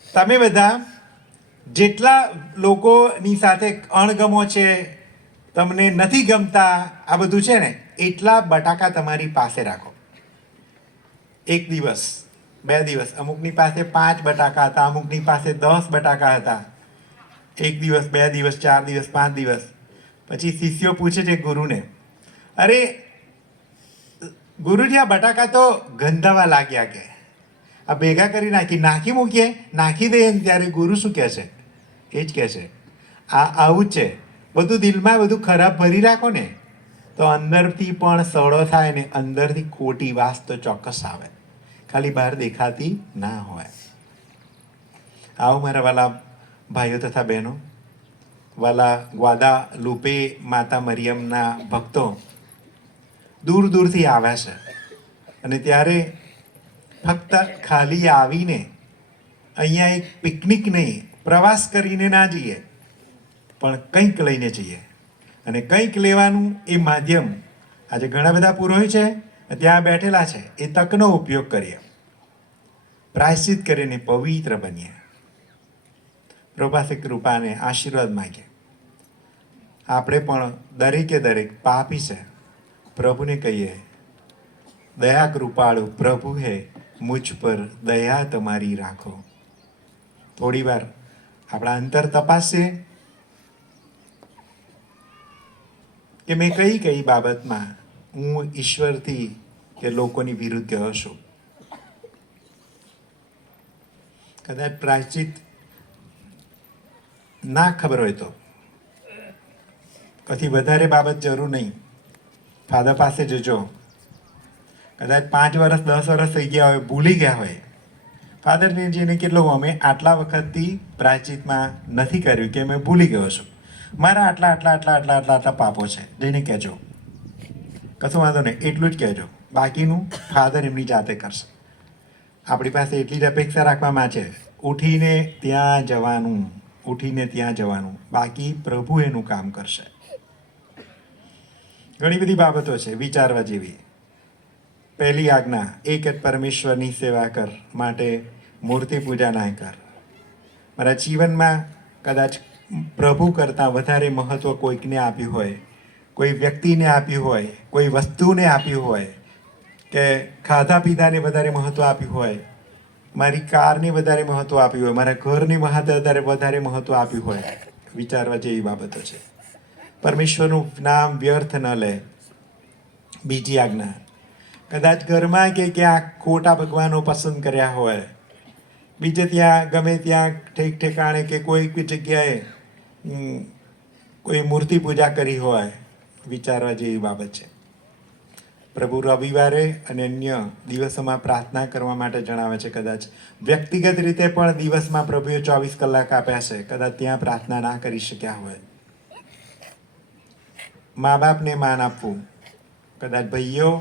તમે બધા જેટલા લોકોની સાથે અણગમો છે, તમને નથી ગમતા, આ બધું છે ને, એટલા બટાકા તમારી પાસે રાખો. એક દિવસ 2 દિવસ, અમુકની પાસે 5 બટાકા હતા, અમુકની પાસે 10 બટાકા હતા. એક દિવસ, 2 દિવસ, 4 દિવસ, 5 દિવસ. પછી શિષ્યો પૂછે છે ગુરુને, અરે ગુરુજી, આ બટાકા તો ગંધાવા લાગ્યા, કે આ ભેગા કરી નાખી મૂકીએ, નાખી દઈએ ને. ત્યારે ગુરુ શું કહે છે? એ જ કહે છે, આ આવું જ છે, બધું દિલમાં બધું ખરાબ ભરી રાખો ને તો અંદરથી પણ સડો થાય ને અંદરથી ખોટી વાસ તો ચોક્કસ આવે, ખાલી બહાર દેખાતી ના હોય. આવો મારા વાલા ભાઈઓ તથા બહેનો, વાલા ગ્વાદા લુપે માતા મરિયમના ભક્તો દૂર દૂરથી આવ્યા છે, અને ત્યારે ફક્ત ખાલી આવીને અહીંયા એક પિકનિક નહીં, પ્રવાસ કરીને ના જઈએ, પણ કંઈક લઈને જઈએ. અને કંઈક લેવાનું એ માધ્યમ, આજે ઘણા બધા પુરોહિત છે ત્યાં બેઠેલા છે, એ તકનો ઉપયોગ કરીએ, પ્રાયશ્ચિત કરીને પવિત્ર બનીએ, પ્રભુ પાસે કૃપાને આશીર્વાદ માગીએ. આપણે પણ દરેકે દરેક પાપી છે, પ્રભુને કહીએ, દયા કૃપાળુ પ્રભુ હે, મુझ પર દયા તમારી રાખો. થોડી વાર આપણા અંતર તપાસીએ કે મેં કઈ કઈ બાબતમાં હું ઈશ્વરથી કે લોકોની વિરુદ્ધ ગયો છું. કદાચ પ્રાયશ્ચિત ના ખબર હોય તો કથી વધારે બાબત જરૂર નહીં, ફાધર પાસે જજો. કદાચ 5 વર્ષ 10 વર્ષ થઈ ગયા હોય, ભૂલી ગયા હોય, ફાધરજીને કેટલો અમે આટલા વખતથી પ્રાયશ્ચિતમાં નથી કર્યું કે મેં ભૂલી ગયો છું, મારા આટલા પાપો છે, જઈને કહેજો. કશું વાંધો નહીં, એટલું જ કહેજો, બાકીનું ફાધર એમની જાતે કરશે. આપણી પાસે એટલી જ અપેક્ષા રાખવામાં છે, ઉઠીને ત્યાં જવાનું, બાકી પ્રભુ એનું કામ કરશે. ઘણી બધી બાબતો છે વિચારવા જેવી. પહેલી આજ્ઞા, એક જ પરમેશ્વરની સેવા કર, માટે મૂર્તિ પૂજા ના કર. મારા જીવનમાં કદાચ પ્રભુ કરતાં વધારે મહત્ત્વ કોઈકને આપ્યું હોય, કોઈ વ્યક્તિને આપ્યું હોય, કોઈ વસ્તુને આપ્યું હોય, કે ખાધા પીધાને વધારે મહત્ત્વ આપ્યું હોય, મારી કારને વધારે મહત્ત્વ આપ્યું હોય, મારા ઘરને વધારે મહત્ત્વ આપ્યું હોય, વિચારવા જેવી બાબતો છે. પરમેશ્વરનું નામ વ્યર્થ ન લે. બીજી આજ્ઞા, કદાચ ઘરમાં કે ક્યાંક ખોટા ભગવાનો પસંદ કર્યા હોય, બીજે ત્યાં ગમે ત્યાં ઠેક ઠેકાણે કે કોઈ જગ્યાએ કોઈ મૂર્તિ પૂજા કરી હોય, વિચારવા જેવી બાબત છે. પ્રભુ રવિવારે અને અન્ય દિવસોમાં પ્રાર્થના કરવા માટે જણાવે છે. કદાચ વ્યક્તિગત રીતે પણ દિવસમાં પ્રભુએ 24 કલાક આપ્યા છે, કદાચ ત્યાં પ્રાર્થના ના કરી શક્યા હોય. મા બાપને માન આપવું, કદાચ ભાઈઓ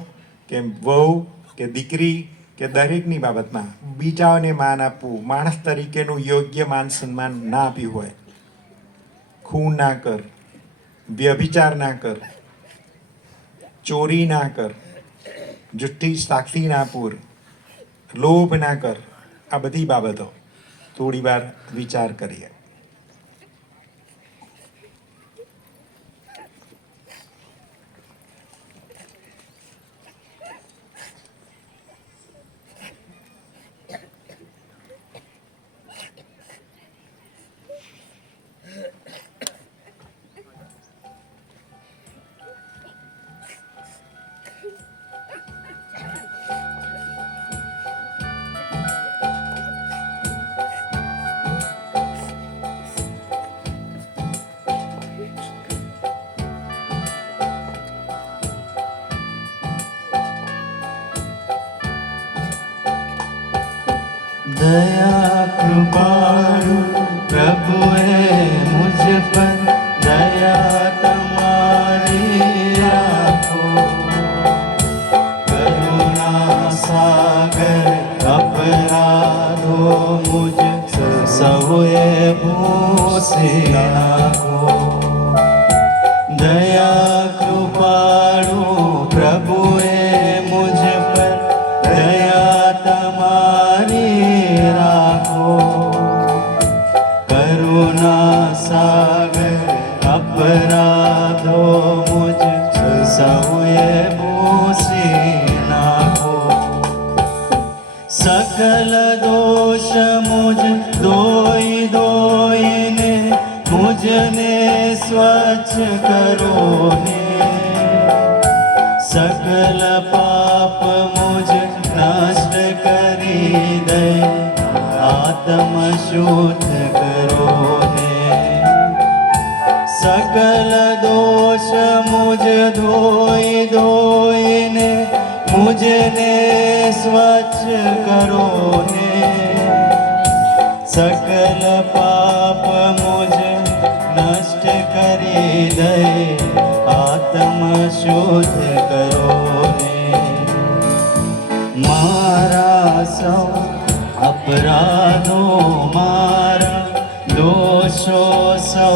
કે વહુ કે દીકરી કે દરેકની બાબતમાં બીજાઓને માન આપવું, માણસ તરીકેનું યોગ્ય માન સન્માન ના આપ્યું હોય. ખૂન ના કર, વ્યભિચાર ના કર, ચોરી ના કર, જુઠ્ઠી સાક્ષી ના પૂર, લોભ ના કર. આ બધી બાબતો થોડી વાર વિચાર કરીએ. दया कृपालु प्रभु है मुझ पर, दया तुम्हारी राखो. करुणा सागर अपराधो मुझ सहुए भूसे नाखो. दया कृपालु प्रभु है मुझ पर, दया તમારી રાખો. કરુણા સાગર અપરાધો મુझ સૌએ ભૂસી નાખો. सकल दोष मुझ धोई धोईने मुझने स्वच्छ करो ने सकल पाप मुझ नष्ट करी दे आत्म शुद्ध करो ने सकल दोष मुझ धोई धोईने मुझने स्वच्छ करो ने सकल पाप मुझ नष्ट करी दे आत्म शुद्ध करो ने मारा सौ अपराधो मारा दोषो सौ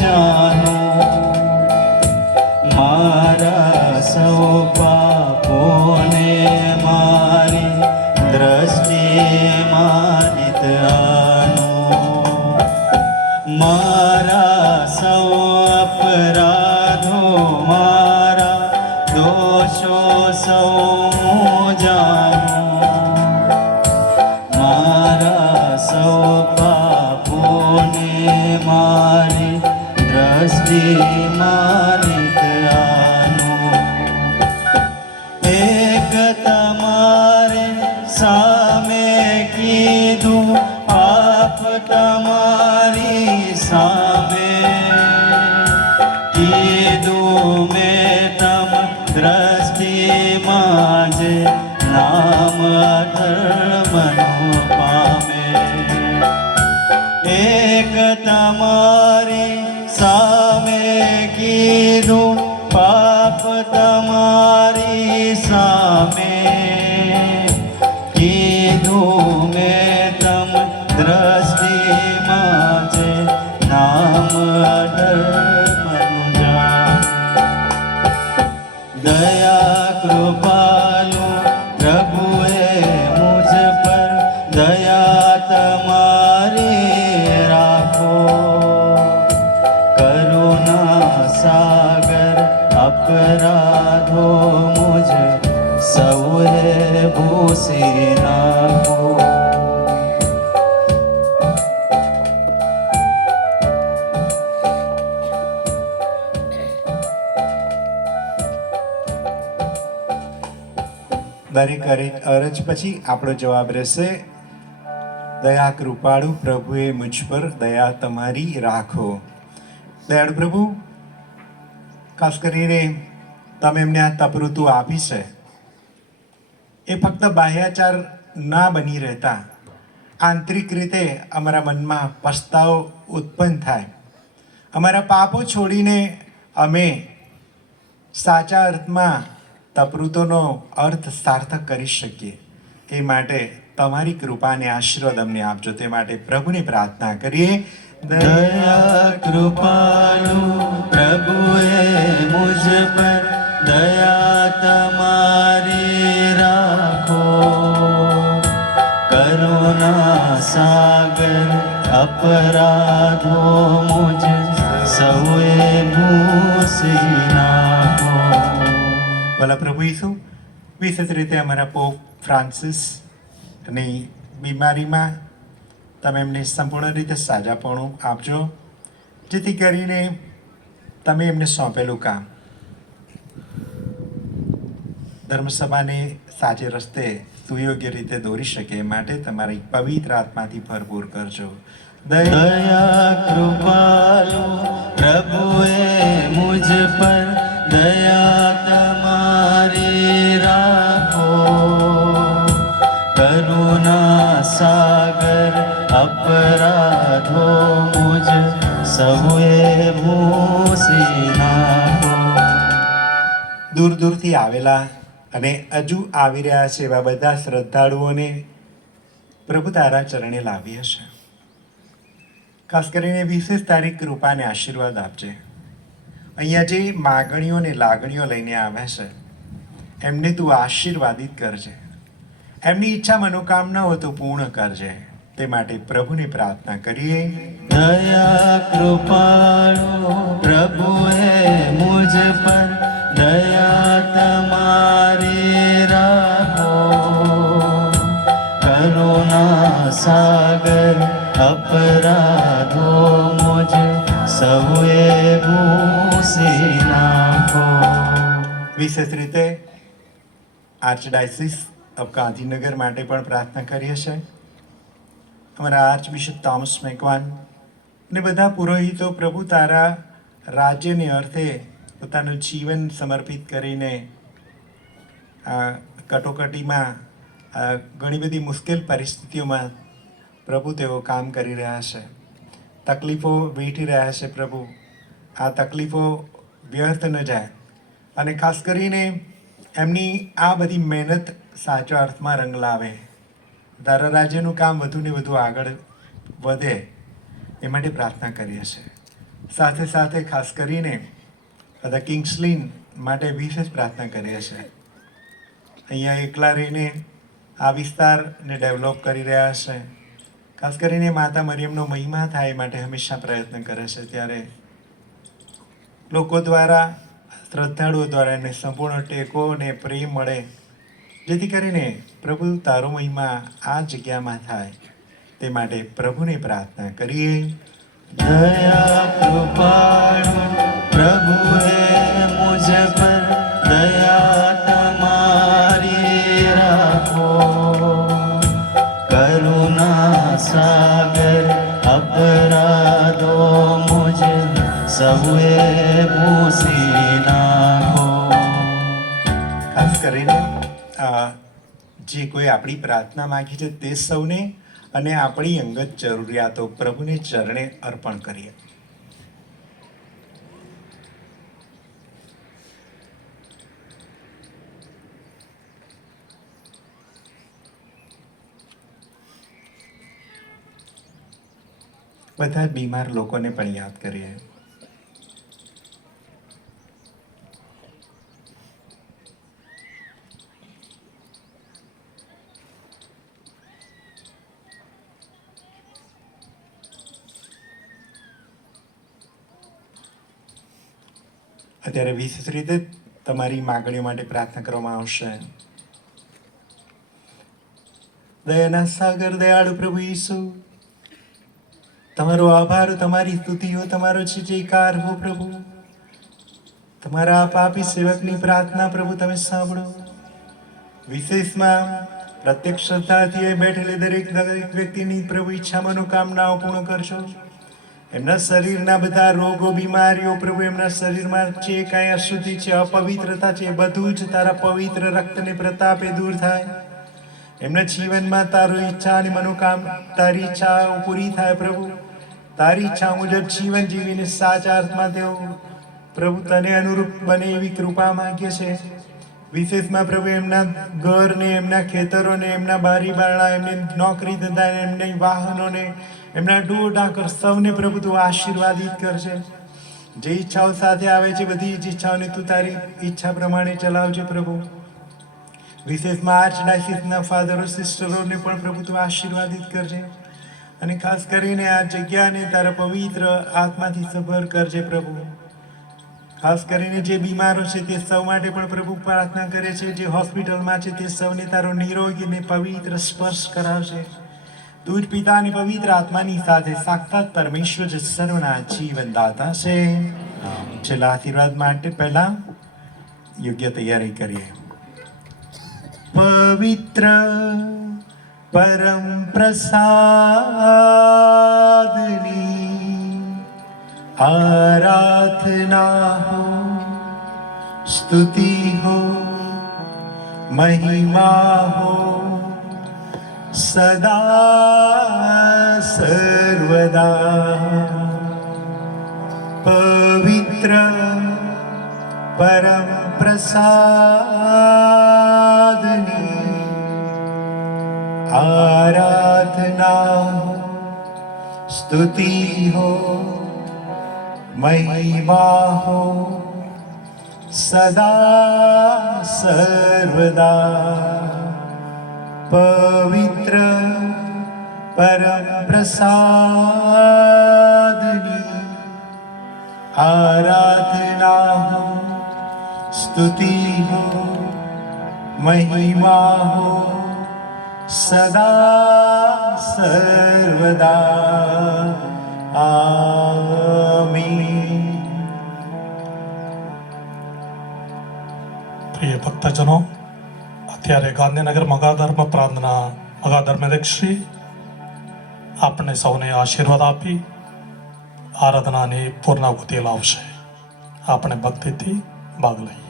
जानो मारा सौ पापोने मारी दृष्टि मानित आनो मारा सौ अपराधो मारा दोषो सौ जानो मारा सौ पापोने मारी दृष्टि मानित आनो एक तमारे सामे कीधुं आप तमारी सामे कीधुं में तम दृष्टि माजे नाम धर्मनु पामे एक तमारी सामे कीधुं पाप तमारी सामे कीधुं में तम दृष्टि माजे नाम धर्मनु जानो दया कृपालु प्रभुए मुझ पर दया तमारी राखो करुणा सागर अपराधो मुझ सौए भूसी नाखो દરેક અરજ પછી આપણો જવાબ રહેશે દયા કૃપાળુ પ્રભુએ મુझ પર દયા તમારી રાખો. દયાળુ પ્રભુ, ખાસ કરીને તમે એમને આ તપઋતુ આપી છે એ ફક્ત બાહ્યાચાર ના બની રહેતા આંતરિક રીતે અમારા મનમાં પસ્તાવો ઉત્પન્ન થાય, અમારા પાપો છોડીને અમે સાચા અર્થમાં તપૃતોનો અર્થ સાર્થક કરી શકીએ. એ માટે તમારી કૃપાને આશીર્વાદ અમને આપજો. તે માટે પ્રભુની પ્રાર્થના કરીએ. दया कृपालु प्रभुए मुझ पर दया तमारी राखो करुणा सागर अपराधो मुझ सौए भूसी नाखो. ભલા પ્રભુ ઈસુ, વિશેષ રીતે અમારા પોપ ફ્રાન્સિસ ની બીમારીમાં તમે એમને સંપૂર્ણ રીતે સાજાપણું આપજો, જેથી કરીને તમે એમને સોંપેલું કામ ધર્મસભાને સાચે રસ્તે સુયોગ્ય રીતે દોરી શકે એ માટે તમારી પવિત્ર આત્માથી ભરપૂર કરજો. दया कृपालु प्रभुए मुझ पर दया तमारी राखो करुणा सागर अपराधो मुझ सहुए भूसी नाखो. દૂર દૂરથી આવેલા અને હજુ આવી રહ્યા છે એવા બધા શ્રદ્ધાળુઓને પ્રભુ તારા ચરણે લાવીએ છે. ખાસ કરીને વિશેષ તારી કૃપાને આશીર્વાદ આપજે. અહીંયા જે માગણીઓ ને લાગણીઓ લઈને આવ્યા છે એમને તું આશીર્વાદિત કરજે, એમની ઈચ્છા મનોકામનાઓ તું પૂર્ણ કરજે. તે માટે પ્રભુની પ્રાર્થના કરીએ. दया कृपालु प्रभुए मुझ पर दया तमारी राखो વિશેષ રીતે આર્ચડાયસિસ ઓફ ગાંધીનગર માટે પણ પ્રાર્થના કરીએ છીએ. અમારા આર્ચ બિશપ થોમસ મેકવાન ને બધા પુરોહિતો પ્રભુ તારા રાજ્યને અર્થે પોતાનું જીવન સમર્પિત કરીને આ કટોકટીમાં ઘણી બધી મુશ્કેલ પરિસ્થિતિઓમાં પ્રભુ તેઓ કામ કરી રહ્યા છે, તકલીફો વેઠી રહ્યા છે. પ્રભુ આ તકલીફો વ્યર્થ ન જાય અને ખાસ કરીને એમની આ બધી મહેનત સાચા અર્થમાં રંગ લાવે, તારા રાજ્યનું કામ વધુ ને વધુ આગળ વધે એ માટે પ્રાર્થના કરીએ છીએ. સાથે સાથે ખાસ કરીને બધા કિંગ્સલિન માટે વિશેષ પ્રાર્થના કરીએ છીએ. અહીંયા એકલા રહીને આ વિસ્તારને ડેવલપ કરી રહ્યા છે. ખાસ કરીને માતા મરિયમનો મહિમા થાય એ માટે હંમેશા પ્રયત્ન કરે છે. ત્યારે લોકો દ્વારા, શ્રદ્ધાળુઓ દ્વારા એને સંપૂર્ણ ટેકો અને પ્રેમ મળે, જેથી કરીને પ્રભુ તારો મહિમા આ જગ્યામાં થાય તે માટે પ્રભુને પ્રાર્થના કરીએ. દયા કૃપાળુ પ્રભુએ મુझ પર દયા તમારી રાખો. કરુણા સાગર અપરાધો મુझ સૌએ ભૂસી નાખો. ખાસ કરીને જે કોઈ આપણી પ્રાર્થના માંગી છે તે સૌને અને આપણી અંગત જરૂરિયાતો પ્રભુને ચરણે અર્પણ કરીએ. બધા બીમાર લોકોને પણ યાદ કરીએ. અત્યારે વિશેષ રીતે તમારી માગણીઓ માટે પ્રાર્થના કરવામાં આવશે. દયાના સાગર દયાળુ પ્રભુ ઈસુ, તમારો આભાર, તમારી સ્તુતિ હો, તમારો જયકાર હો પ્રભુ. તમારા પાપી સેવકની પ્રાર્થના પ્રભુ તમે સાંભળો. વિશેષમાં પ્રત્યક્ષ શ્રદ્ધાથી બેઠેલી દરેક વ્યક્તિની પ્રભુ ઈચ્છા મનોકામનાઓ પૂર્ણ કરશો. એમના શરીરના બધા રોગો બીમારીઓ પ્રભુ, એમના શરીરમાં જે કાંઈ અશુદ્ધિ છે, અપવિત્રતા છે, બધું જ તારા પવિત્ર રક્તને પ્રતાપે દૂર થાય. એમના જીવનમાં તારી ઈચ્છા અને તારી ઈચ્છાઓ પૂરી થાય પ્રભુ. તારી ઈચ્છા મુજબ જીવન જીવીને સાચા અર્થમાં તેઓ પ્રભુ તને અનુરૂપ બને એવી કૃપા માંગીએ છે. વિશેષમાં પ્રભુ એમના ઘરને, એમના ખેતરોને, એમના બારી બારણા, એમની નોકરી ધંધા, એમની વાહનોને, એમના ઢોર ઢાંકર સૌને પ્રભુ તું આશીર્વાદિત કરશે. જે ઈચ્છાઓ સાથે આવે છે બધી જ ઈચ્છાઓને તું તારી ઈચ્છા પ્રમાણે ચલાવજે પ્રભુ. વિશેષમાં આર્ચડાયસિસના ફાધરો સિસ્ટરોને પણ પ્રભુ તું આશીર્વાદિત કરજે અને ખાસ કરીને આ જગ્યાને તારા પવિત્ર આત્માથી સભર કરજે પ્રભુ. ખાસ કરીને જે બીમારો છે તે સૌ માટે પણ પ્રભુ પ્રાર્થના કરે છે. જે હોસ્પિટલમાં છે તે સૌને તારો નિરોગી ને પવિત્ર સ્પર્શ કરાવશે. તું જ પિતાની પવિત્ર આત્માની સાથે સાક્ષાત પરમેશ્વર જ સર્વના જીવનદાતા છે. છેલ્લા આશીર્વાદ માટે પહેલા યોગ્ય તૈયારી કરીએ. પવિત્ર પરમ પ્રસાદની આરાધના હો, સ્તુતિ હો, મહિમા હો સદા સર્વદા. પવિત્ર પરમ પ્રસાદની આરાધના હો, સ્તુતિ હો, મહિમા હો સદા સર્વદા. પવિત્ર પરમ પ્રસાદની આરાધના હો, સ્તુતિ હો, મહિમા હો સદા સર્વદા. આમીન. ભક્તજનો, અત્યારે ગાંધીનગર મગાધર્મ પ્રાંતના મગાધર્મેદક શ્રી આપણે સૌને આશીર્વાદ આપી આરાધનાની પૂર્ણાહુતિ લાવશે. આપણે ભક્તિથી ભાગ લઈએ.